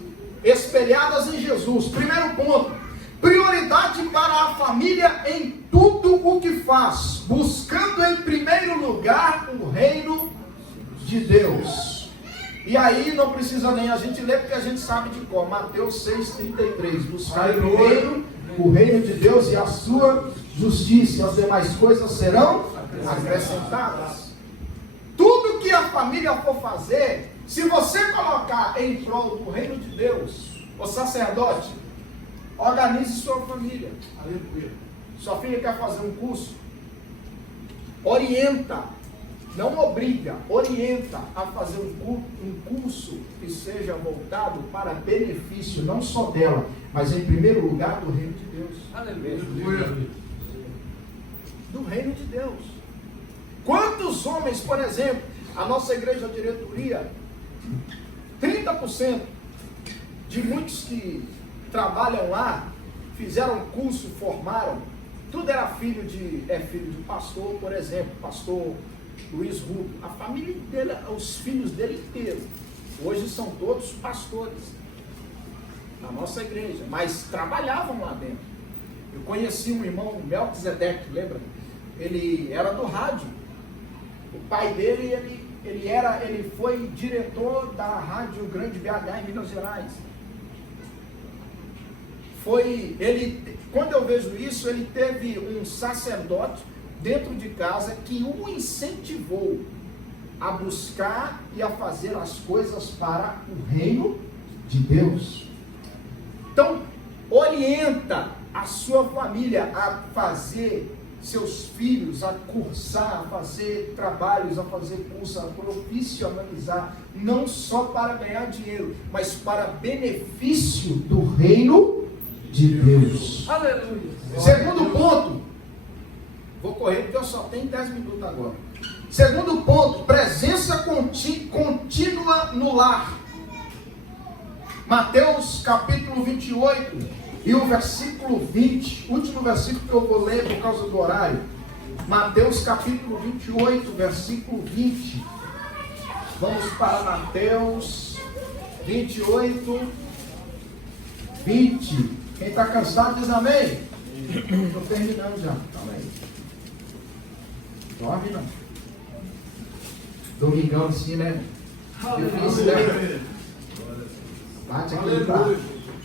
espelhadas em Jesus. Primeiro ponto, prioridade para a família em tudo o que faz, buscando em primeiro lugar o reino de Deus. E aí não precisa nem a gente ler, porque a gente sabe de cor. Mateus 6,33, buscar primeiro o reino de Deus e a sua justiça, e as demais coisas serão acrescentadas. Tudo que a família for fazer, se você colocar em prol do reino de Deus, o sacerdote, organize sua família. Aleluia. Sua filha quer fazer um curso? Orienta, não obriga, orienta a fazer um curso que seja voltado para benefício, não só dela, mas em primeiro lugar do reino de Deus. Aleluia. Do reino de Deus. Quantos homens, por exemplo, a nossa igreja, a diretoria, 30% de muitos que trabalham lá, fizeram curso, formaram, tudo era filho de pastor, por exemplo, pastor Luiz Rubio. A família dele, os filhos dele inteiros, hoje são todos pastores na nossa igreja, mas trabalhavam lá dentro. Eu conheci um irmão, Melquisedeque, lembra? Ele era do rádio. O pai dele, ele foi diretor da Rádio Grande BH em Minas Gerais. Quando eu vejo isso, ele teve um sacerdote dentro de casa que o incentivou a buscar e a fazer as coisas para o reino de Deus. Então, orienta orienta a sua família a fazer seus filhos, a cursar, a fazer trabalhos, a fazer curso, a profissionalizar, não só para ganhar dinheiro, mas para benefício do reino de Deus. Aleluia. Segundo ponto, vou correr porque eu só tenho 10 minutos agora. Segundo ponto, presença contínua no lar. Mateus capítulo 28 e o versículo 20, último versículo que eu vou ler por causa do horário. Mateus capítulo 28, versículo 20. Vamos para Mateus 28, 20. Quem está cansado diz amém. Estou terminando já. Calma aí. Dorme não. Domingão assim, né? Difícil, né? Bate aquele prato.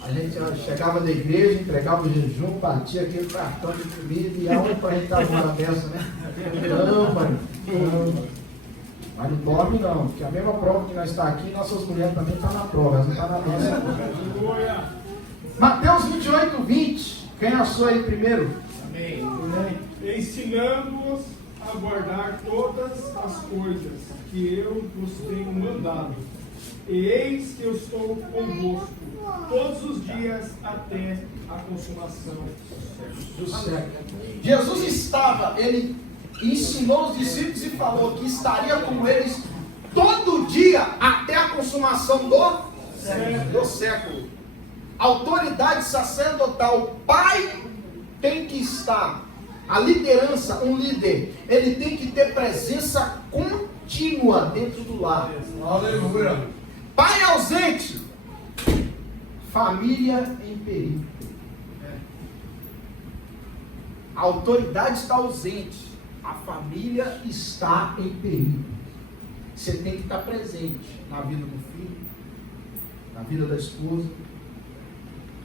A gente chegava da igreja, entregava o jejum, batia aquele cartão de comida e aonde para a gente dar uma hora dessa, né? Não, pai. Não. Mas não dorme não, porque a mesma prova que nós está aqui, nossas mulheres também estão na prova, elas não estão na nossa. Mateus 28, 20. Quem achou aí primeiro? Amém. Ensinando-os a guardar todas as coisas que eu vos tenho mandado. E eis que eu estou convosco todos os dias até a consumação Do século. Jesus estava, ele ensinou os discípulos e falou que estaria com eles todo dia até a consumação do século. Autoridade sacerdotal, o pai tem que estar, a liderança, um líder, ele tem que ter presença contínua dentro do lar. Aleluia. Pai ausente, família em perigo. A autoridade está ausente, a família está em perigo. Você tem que estar presente na vida do filho, na vida da esposa.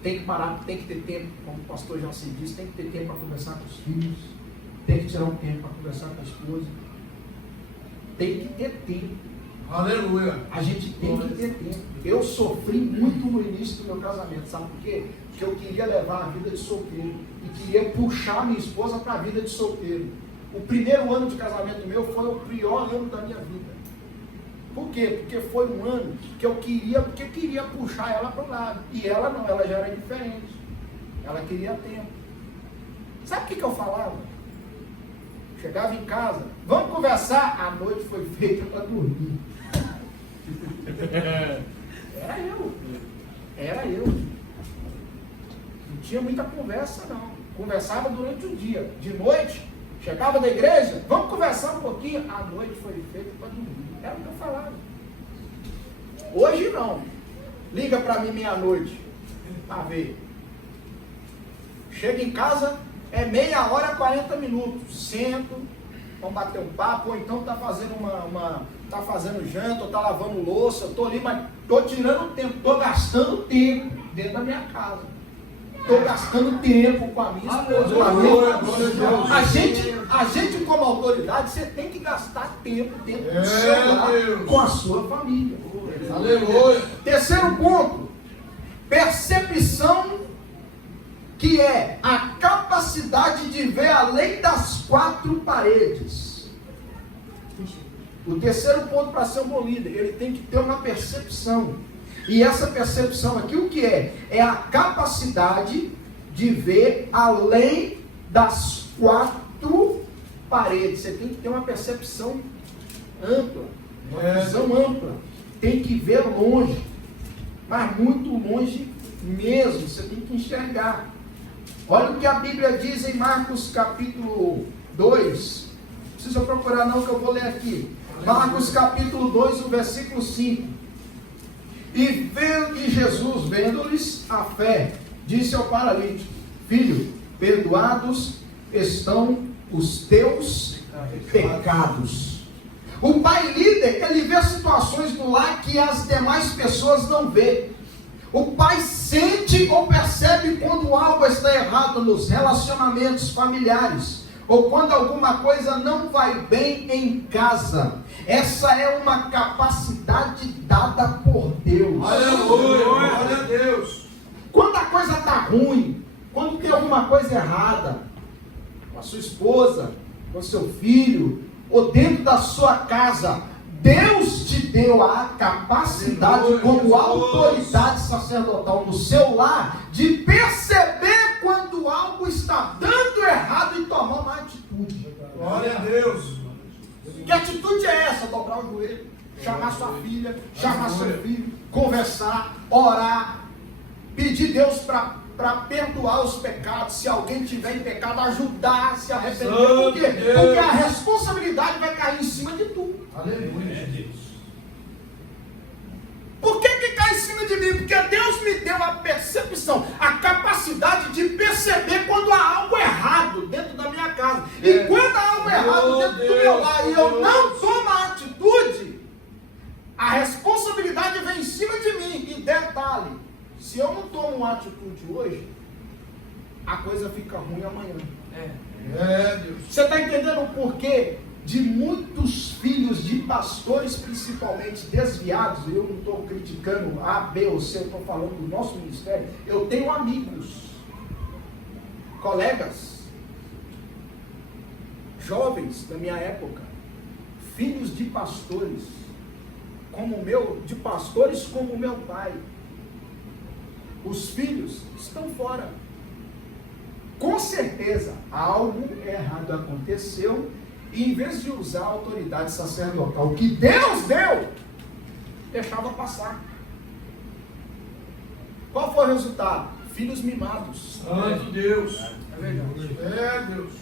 Tem que parar, tem que ter tempo, como o pastor já se disse, tem que ter tempo para conversar com os filhos, tem que tirar um tempo para conversar com a esposa. Tem que ter tempo. Aleluia. A gente tem que ter tempo. Eu sofri muito no início do meu casamento, sabe por quê? Porque eu queria levar a vida de solteiro e queria puxar minha esposa para a vida de solteiro. O primeiro ano de casamento meu foi o pior ano da minha vida. Por quê? Porque foi um ano que eu queria puxar ela para o lado. E ela não, ela já era diferente. Ela queria tempo. Sabe o que eu falava? Chegava em casa, vamos conversar. A noite foi feita para dormir. Era eu. Não tinha muita conversa não. Conversava durante o dia. De noite, chegava da igreja, vamos conversar um pouquinho. A noite foi feita para dormir. Era o que eu falava. Hoje não. Liga para mim meia-noite para ver. Chega em casa, é meia hora, 40 minutos. Sento, vamos bater um papo, ou então tá fazendo tá fazendo janta, ou tá lavando louça, eu tô ali, mas tô tirando tempo, tô gastando tempo dentro da minha casa. Tô gastando tempo com a minha esposa, com a minha... A gente como autoridade, você tem que gastar tempo dentro do seu lar, com a sua família. Aleluia. Terceiro ponto, percepção, que é a capacidade de ver além das quatro paredes. O terceiro ponto para ser um bom líder, ele tem que ter uma percepção. E essa percepção aqui, o que é? É a capacidade de ver além das quatro paredes. Você tem que ter uma percepção ampla, uma visão ampla. Tem que ver longe, mas muito longe mesmo. Você tem que enxergar. Olha o que a Bíblia diz em Marcos capítulo 2. Não precisa procurar não, que eu vou ler aqui. Marcos capítulo 2, o versículo 5. E Jesus, vendo-lhes a fé, disse ao paralítico: filho, perdoados estão os teus pecados. O pai líder, ele vê situações no lar que as demais pessoas não vê. O pai sente ou percebe quando algo está errado nos relacionamentos familiares, ou quando alguma coisa não vai bem em casa. Essa é uma capacidade dada por Deus. Aleluia. Glória a Deus. Quando a coisa está ruim, Quando tem alguma coisa errada com a sua esposa, com o seu filho, ou dentro da sua casa, Deus te deu a capacidade, como autoridade sacerdotal no seu lar, de perceber quando algo está dando errado e tomar uma atitude. Glória a Deus. Que atitude é essa? Dobrar o joelho, chamar sua filha, chamar seu filho, conversar, orar, pedir Deus para perdoar os pecados. Se alguém tiver em pecado, ajudar a se arrepender. Por quê? Porque a responsabilidade vai cair em cima de tu. Aleluia. Por que cai em cima de mim? Porque Deus me deu a percepção, a capacidade de perceber quando há algo errado dentro da minha casa. E quando há algo errado dentro do meu lar e eu não tomo a atitude, a responsabilidade vem em cima de mim. E detalhe, se eu não tomo uma atitude hoje, a coisa fica ruim amanhã. Deus. Você está entendendo o porquê de muitos filhos de pastores, principalmente desviados? Eu não estou criticando A, B ou C, eu estou falando do nosso ministério. Eu tenho amigos, colegas, jovens da minha época, filhos de pastores, de pastores como meu pai. Os filhos estão fora. Com certeza, algo errado aconteceu, e em vez de usar a autoridade sacerdotal que Deus deu, deixava passar. Qual foi o resultado? Filhos mimados. Santo Deus. É verdade. Deus.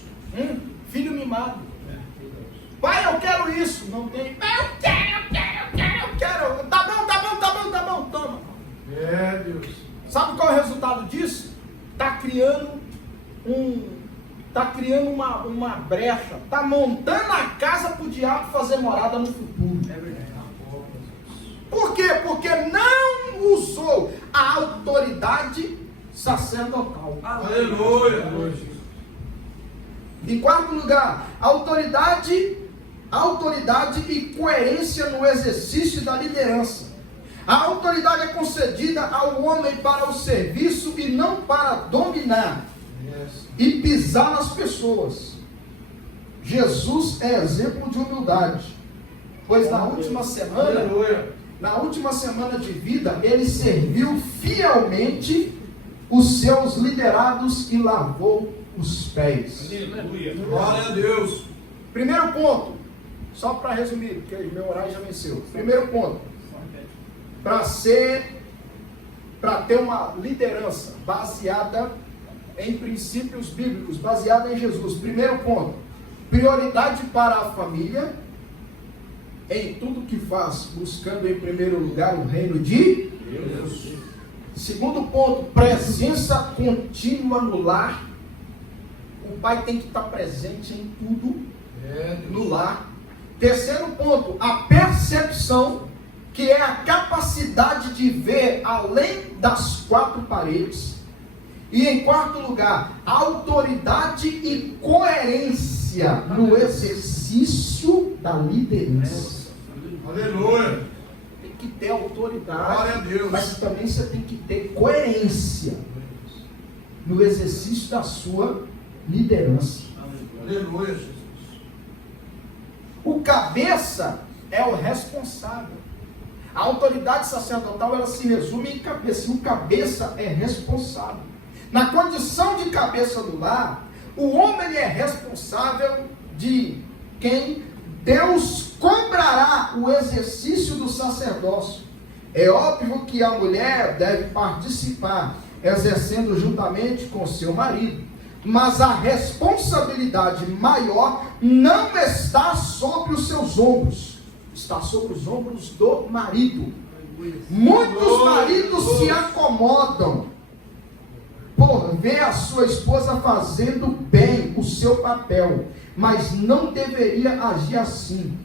Filho mimado. Pai, eu quero isso. Não tem. Pai, eu quero. Tá bom, toma. Deus. Sabe qual é o resultado disso? Está criando uma brecha, está montando a casa para o diabo fazer morada no futuro. É verdade. Por quê? Porque não usou a autoridade sacerdotal. Aleluia. Em quarto lugar, autoridade e coerência no exercício da liderança. A autoridade é concedida ao homem para o serviço e não para dominar e pisar nas pessoas. Jesus é exemplo de humildade, pois na última semana de vida, ele serviu fielmente os seus liderados e lavou os pés. Aleluia. Glória a Deus. Primeiro ponto, só para resumir, porque meu horário já venceu. Primeiro ponto, para ter uma liderança baseada em princípios bíblicos, baseada em Jesus. Primeiro ponto, prioridade para a família, em tudo que faz, buscando em primeiro lugar o reino de Deus. Segundo ponto, presença contínua no lar. O pai tem que estar presente em tudo no lar. Terceiro ponto, a percepção, que é a capacidade de ver além das quatro paredes. E em quarto lugar, autoridade e coerência no exercício da liderança. Aleluia. Tem que ter autoridade, Glória a Deus. mas também você tem que ter coerência no exercício da sua liderança. Aleluia, Jesus. O cabeça é o responsável. A autoridade sacerdotal, ela se resume em cabeça. E o cabeça é responsável. Na condição de cabeça do lar, o homem é responsável de quem Deus cobrará o exercício do sacerdócio. É óbvio que a mulher deve participar, exercendo juntamente com seu marido. Mas a responsabilidade maior não está sobre os seus ombros, está sobre os ombros do marido. Muitos maridos se acomodam por ver a sua esposa fazendo bem o seu papel, mas não deveria agir assim.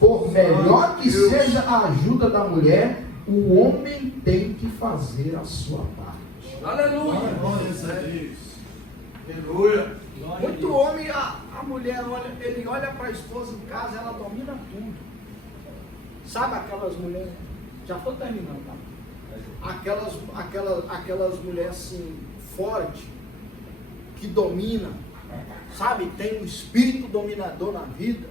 Por melhor que seja a ajuda da mulher, o homem tem que fazer a sua parte. Aleluia. Aleluia. Muito homem, a mulher olha, ele olha para a esposa em casa, ela domina tudo. Sabe aquelas mulheres? Já estou terminando, tá? Aquelas mulheres assim, forte, que domina, sabe, tem um espírito dominador na vida,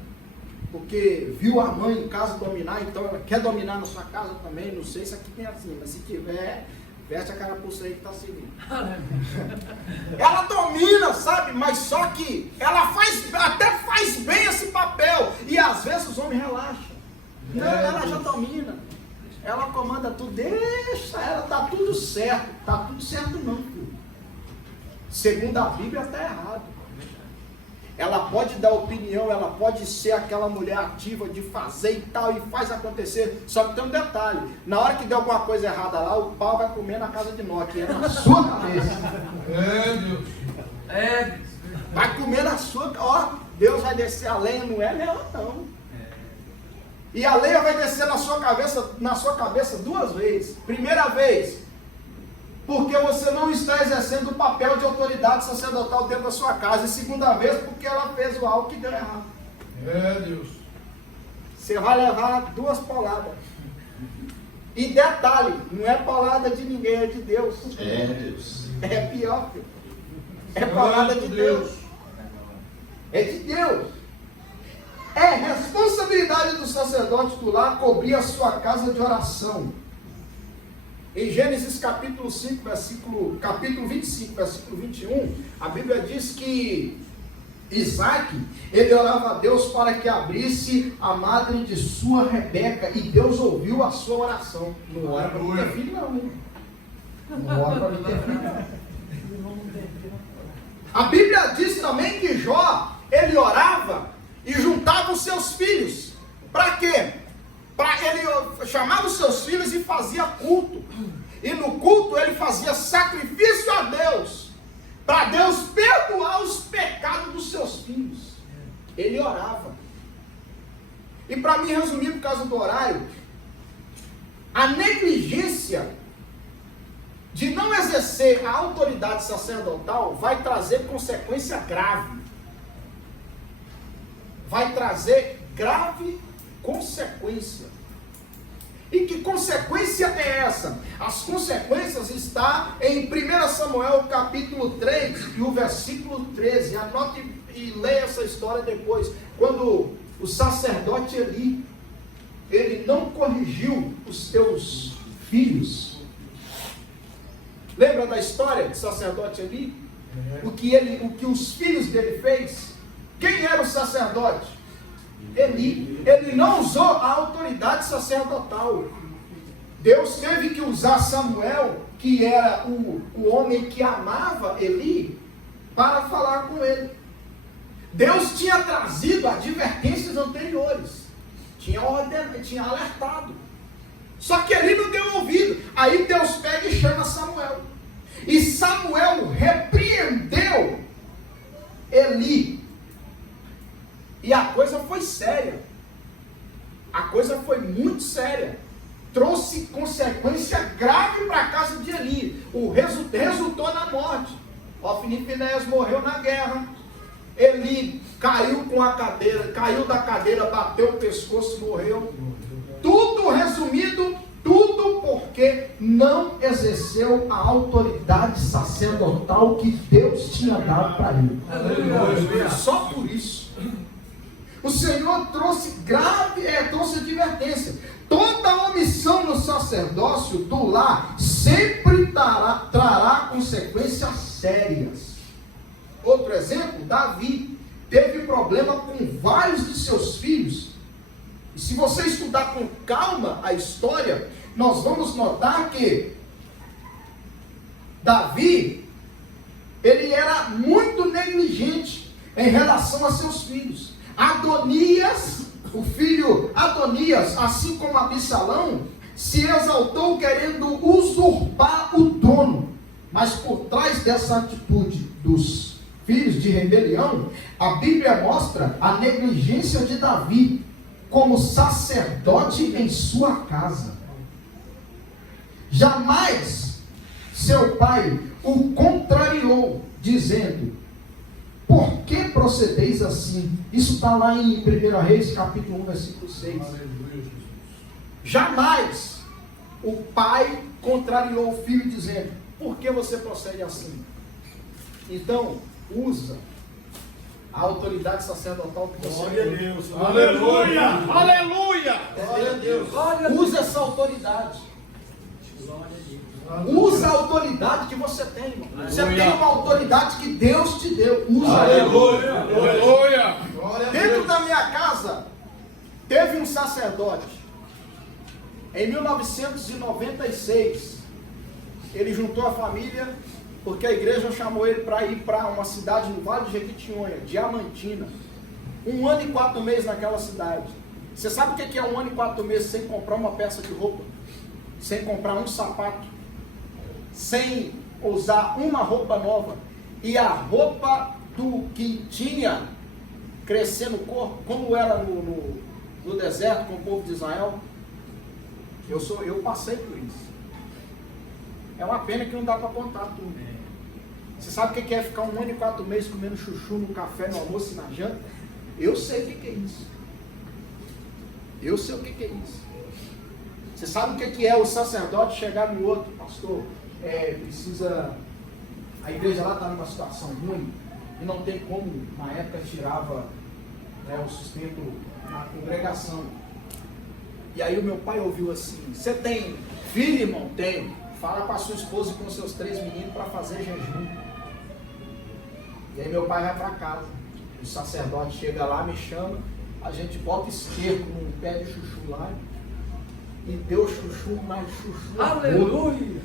porque viu a mãe em casa dominar, então ela quer dominar na sua casa também. Não sei se aqui tem assim, mas se tiver, veste a carapuça aí que está seguindo. Ela domina, sabe, mas só que ela até faz bem esse papel, e às vezes os homens relaxam. Não, ela já domina, ela comanda tudo, deixa ela, tá tudo certo não, filho. Segundo a Bíblia está errado. Ela pode dar opinião, ela pode ser aquela mulher ativa de fazer e tal, e faz acontecer. Só que tem um detalhe: na hora que der alguma coisa errada lá, o pau vai comer na casa de Nó, que é na sua cabeça. Deus. Vai comer na sua, Deus vai descer a lenha, não é nela não. E a lenha vai descer na sua cabeça 2 vezes. Primeira vez, porque você não está exercendo o papel de autoridade sacerdotal dentro da sua casa. E segunda vez, porque ela fez algo que deu errado. Deus. Você vai levar 2 pauladas. E detalhe, não é paulada de ninguém, é de Deus. Deus. É pior, filho. É paulada de Deus. É de Deus. É responsabilidade do sacerdote do lar cobrir a sua casa de oração. Em Gênesis capítulo 25, versículo 21, a Bíblia diz que Isaac, ele orava a Deus para que abrisse a madre de sua Rebeca, e Deus ouviu a sua oração. Não ora para não ter filho não, hein? Não ora para não ter filho não. A Bíblia diz também que Jó, ele orava e juntava os seus filhos. Para quê? Ele chamava os seus filhos e fazia culto. E no culto ele fazia sacrifício a Deus, para Deus perdoar os pecados dos seus filhos. Ele orava. E para mim resumir, por causa do horário, a negligência de não exercer a autoridade sacerdotal vai trazer consequência grave. Vai trazer grave consequência. E que consequência é essa? As consequências estão em 1 Samuel capítulo 3 e o versículo 13. Anote e leia essa história depois. Quando o sacerdote Eli, ele não corrigiu os seus filhos. Lembra da história do sacerdote Eli? O que os filhos dele fez? Quem era o sacerdote? Eli. Ele não usou a autoridade sacerdotal. Deus teve que usar Samuel, que era o homem que amava Eli, para falar com ele. Deus tinha trazido advertências anteriores, tinha alertado. Só que Eli não deu ouvido. Aí Deus pega e chama Samuel. E Samuel repreendeu Eli. E a coisa foi séria. A coisa foi muito séria. Trouxe consequência grave para a casa de Eli. Resultou na morte. Ofni e Finéias morreu na guerra. Eli caiu da cadeira, bateu o pescoço e morreu. Tudo resumido, tudo porque não exerceu a autoridade sacerdotal que Deus tinha dado para ele. Só por isso. O Senhor trouxe advertência. Toda omissão no sacerdócio do lar sempre trará consequências sérias. Outro exemplo, Davi teve problema com vários de seus filhos. E se você estudar com calma a história, nós vamos notar que Davi, ele era muito negligente em relação a seus filhos. O filho Adonias, assim como Absalão, se exaltou querendo usurpar o trono. Mas por trás dessa atitude dos filhos de rebelião, a Bíblia mostra a negligência de Davi como sacerdote em sua casa. Jamais seu pai o contrariou, dizendo: por que procedeis assim? Isso está lá em 1 Reis, capítulo 1, versículo 6. Jamais o pai contrariou o filho, dizendo: Por que você procede assim? Então, usa a autoridade sacerdotal que você Glória a tem. Deus. Aleluia. Aleluia! Glória a Deus. Glória a Deus. Usa essa autoridade. Usa a autoridade que você tem, irmão. Você tem uma autoridade que Deus te deu. Usa ela. Aleluia. Aleluia! Glória a Dentro Deus. da minha casa, teve um sacerdote. Em 1996, ele juntou a família, porque a igreja chamou ele para ir para uma cidade no Vale de Jequitinhonha, Diamantina. 1 ano e 4 meses naquela cidade. Você sabe o que é 1 ano e 4 meses sem comprar uma peça de roupa? Sem comprar um sapato? Sem usar uma roupa nova? E a roupa do que tinha crescer no corpo, como era no deserto com o povo de Israel? Eu passei por isso. É uma pena que não dá para contar tudo. Você sabe o que é ficar 1 ano e 4 meses comendo chuchu no café, no almoço e na janta? Eu sei o que é isso. Eu sei o que é isso. Você sabe o que é o sacerdote chegar no outro, pastor? Precisa. A igreja lá está numa situação ruim e não tem como, na época, tirava o sustento na congregação. E aí o meu pai ouviu assim: você tem filho, irmão? Tenho. Fala com a sua esposa e com seus 3 meninos para fazer jejum. E aí meu pai vai para casa. O sacerdote chega lá, me chama, a gente bota esterco num pé de chuchu lá e deu chuchu, mais chuchu. Aleluia.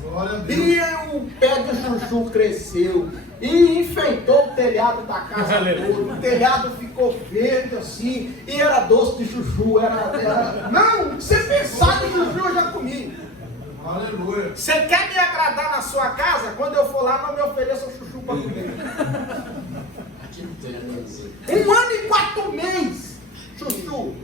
Glória a Deus. E o pé de chuchu cresceu e enfeitou o telhado da casa toda. O telhado ficou verde assim, e era doce de chuchu. Não, você pensar em chuchu eu já comi. Aleluia. Você quer me agradar na sua casa? Quando eu for lá, não me ofereça chuchu para comer. 1 ano e 4 meses. Chuchu.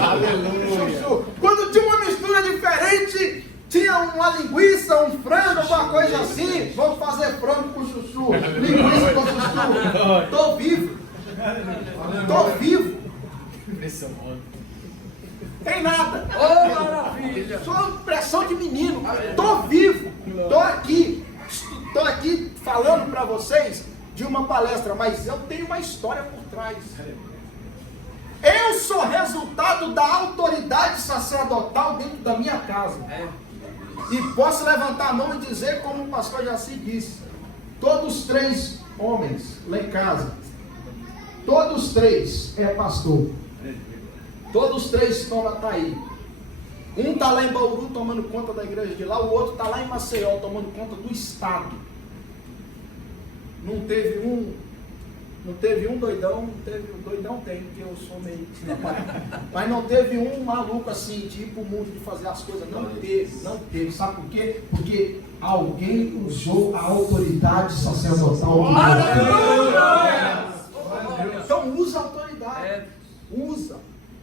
Aleluia. Chuchu. Quando tinha uma mistura diferente, tinha uma linguiça, um frango, alguma coisa assim. Vamos fazer frango com chuchu. Linguiça com chuchu. Tô vivo. Tô vivo. Tem nada. Oh, maravilha. Só pressão de menino. Tô vivo. Tô aqui falando para vocês de uma palestra, mas eu tenho uma história por trás. Eu sou resultado da autoridade sacerdotal dentro da minha casa. E posso levantar a mão e dizer, como o pastor Jaci disse, todos 3 homens lá em casa, todos 3 é pastor. Todos 3 estão na Taí. Um está lá em Bauru tomando conta da igreja de lá, o outro está lá em Maceió tomando conta do estado. Não teve um doidão, doidão tem, porque eu sou meio. Mas não teve um maluco assim, tipo o mundo de fazer as coisas. Não teve. Sabe por quê? Porque alguém usou a autoridade sacerdotal. Então usa a autoridade. Usa.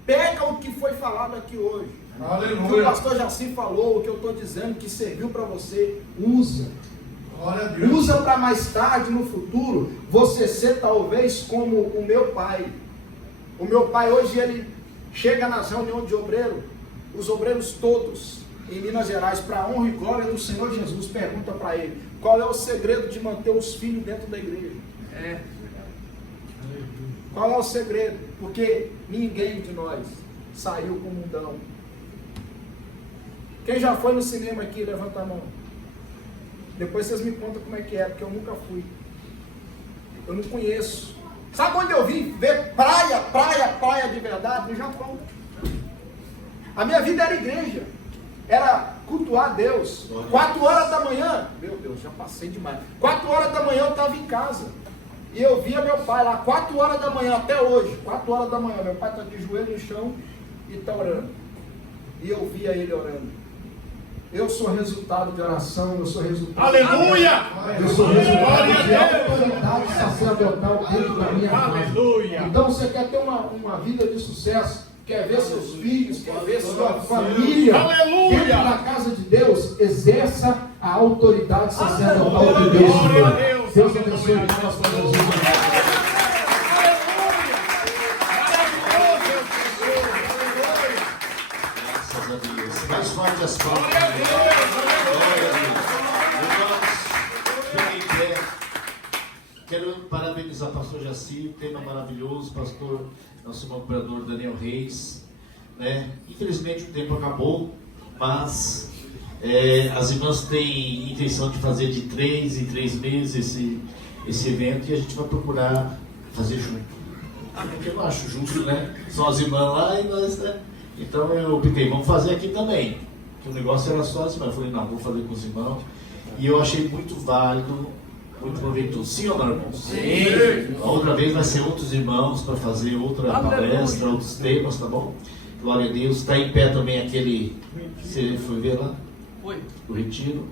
Pega o que foi falado aqui hoje. Aleluia. O que o pastor Jaci falou, o que eu estou dizendo, que serviu para você, usa. Glória a Deus. Usa para mais tarde, no futuro, você ser talvez como o meu pai. O meu pai hoje, ele chega nas reuniões de obreiro, os obreiros todos, em Minas Gerais, para a honra e glória do Senhor Jesus, pergunta para ele, qual é o segredo de manter os filhos dentro da igreja? Qual é o segredo? Porque ninguém de nós saiu com o mundão. Quem já foi no cinema aqui, levanta a mão. Depois vocês me contam como é que é, porque eu nunca fui. Eu não conheço. Sabe onde eu vim ver praia de verdade? No Japão. A minha vida era igreja. Era cultuar Deus. 4 horas da manhã, meu Deus, já passei demais. 4 horas da manhã eu estava em casa. E eu via meu pai lá, 4 horas da manhã, até hoje, 4 horas da manhã, meu pai está de joelho no chão e está orando. E eu via ele orando. Eu sou resultado de oração, eu sou resultado. Aleluia! Eu sou resultado de autoridade sacerdotal dentro da minha casa. Aleluia! Então você quer ter uma vida de sucesso, quer ver seus filhos, quer ver sua família Aleluia! dentro da casa de Deus, exerça a autoridade sacerdotal de Deus. Glória a Deus! Deus abençoe o nosso Jesus. Mais forte as palmas. pastor Jaci, tema maravilhoso, pastor, nosso irmão vereador Daniel Reis, né? Infelizmente o tempo acabou, mas as irmãs têm intenção de fazer de 3 em 3 meses esse evento, e a gente vai procurar fazer junto. Porque eu não acho justo, né? Só as irmãs lá e nós, né? Então eu optei, vamos fazer aqui também. Que o negócio era só as irmãs. Eu falei, não, vou fazer com os irmãos. E eu achei muito válido, muito proveitoso. Sim ou não, irmãos? Sim! A outra vez vai ser outros irmãos para fazer outra palestra, outros temas, tá bom? Glória a Deus. Está em pé também aquele. Você foi ver lá? Foi. O retiro.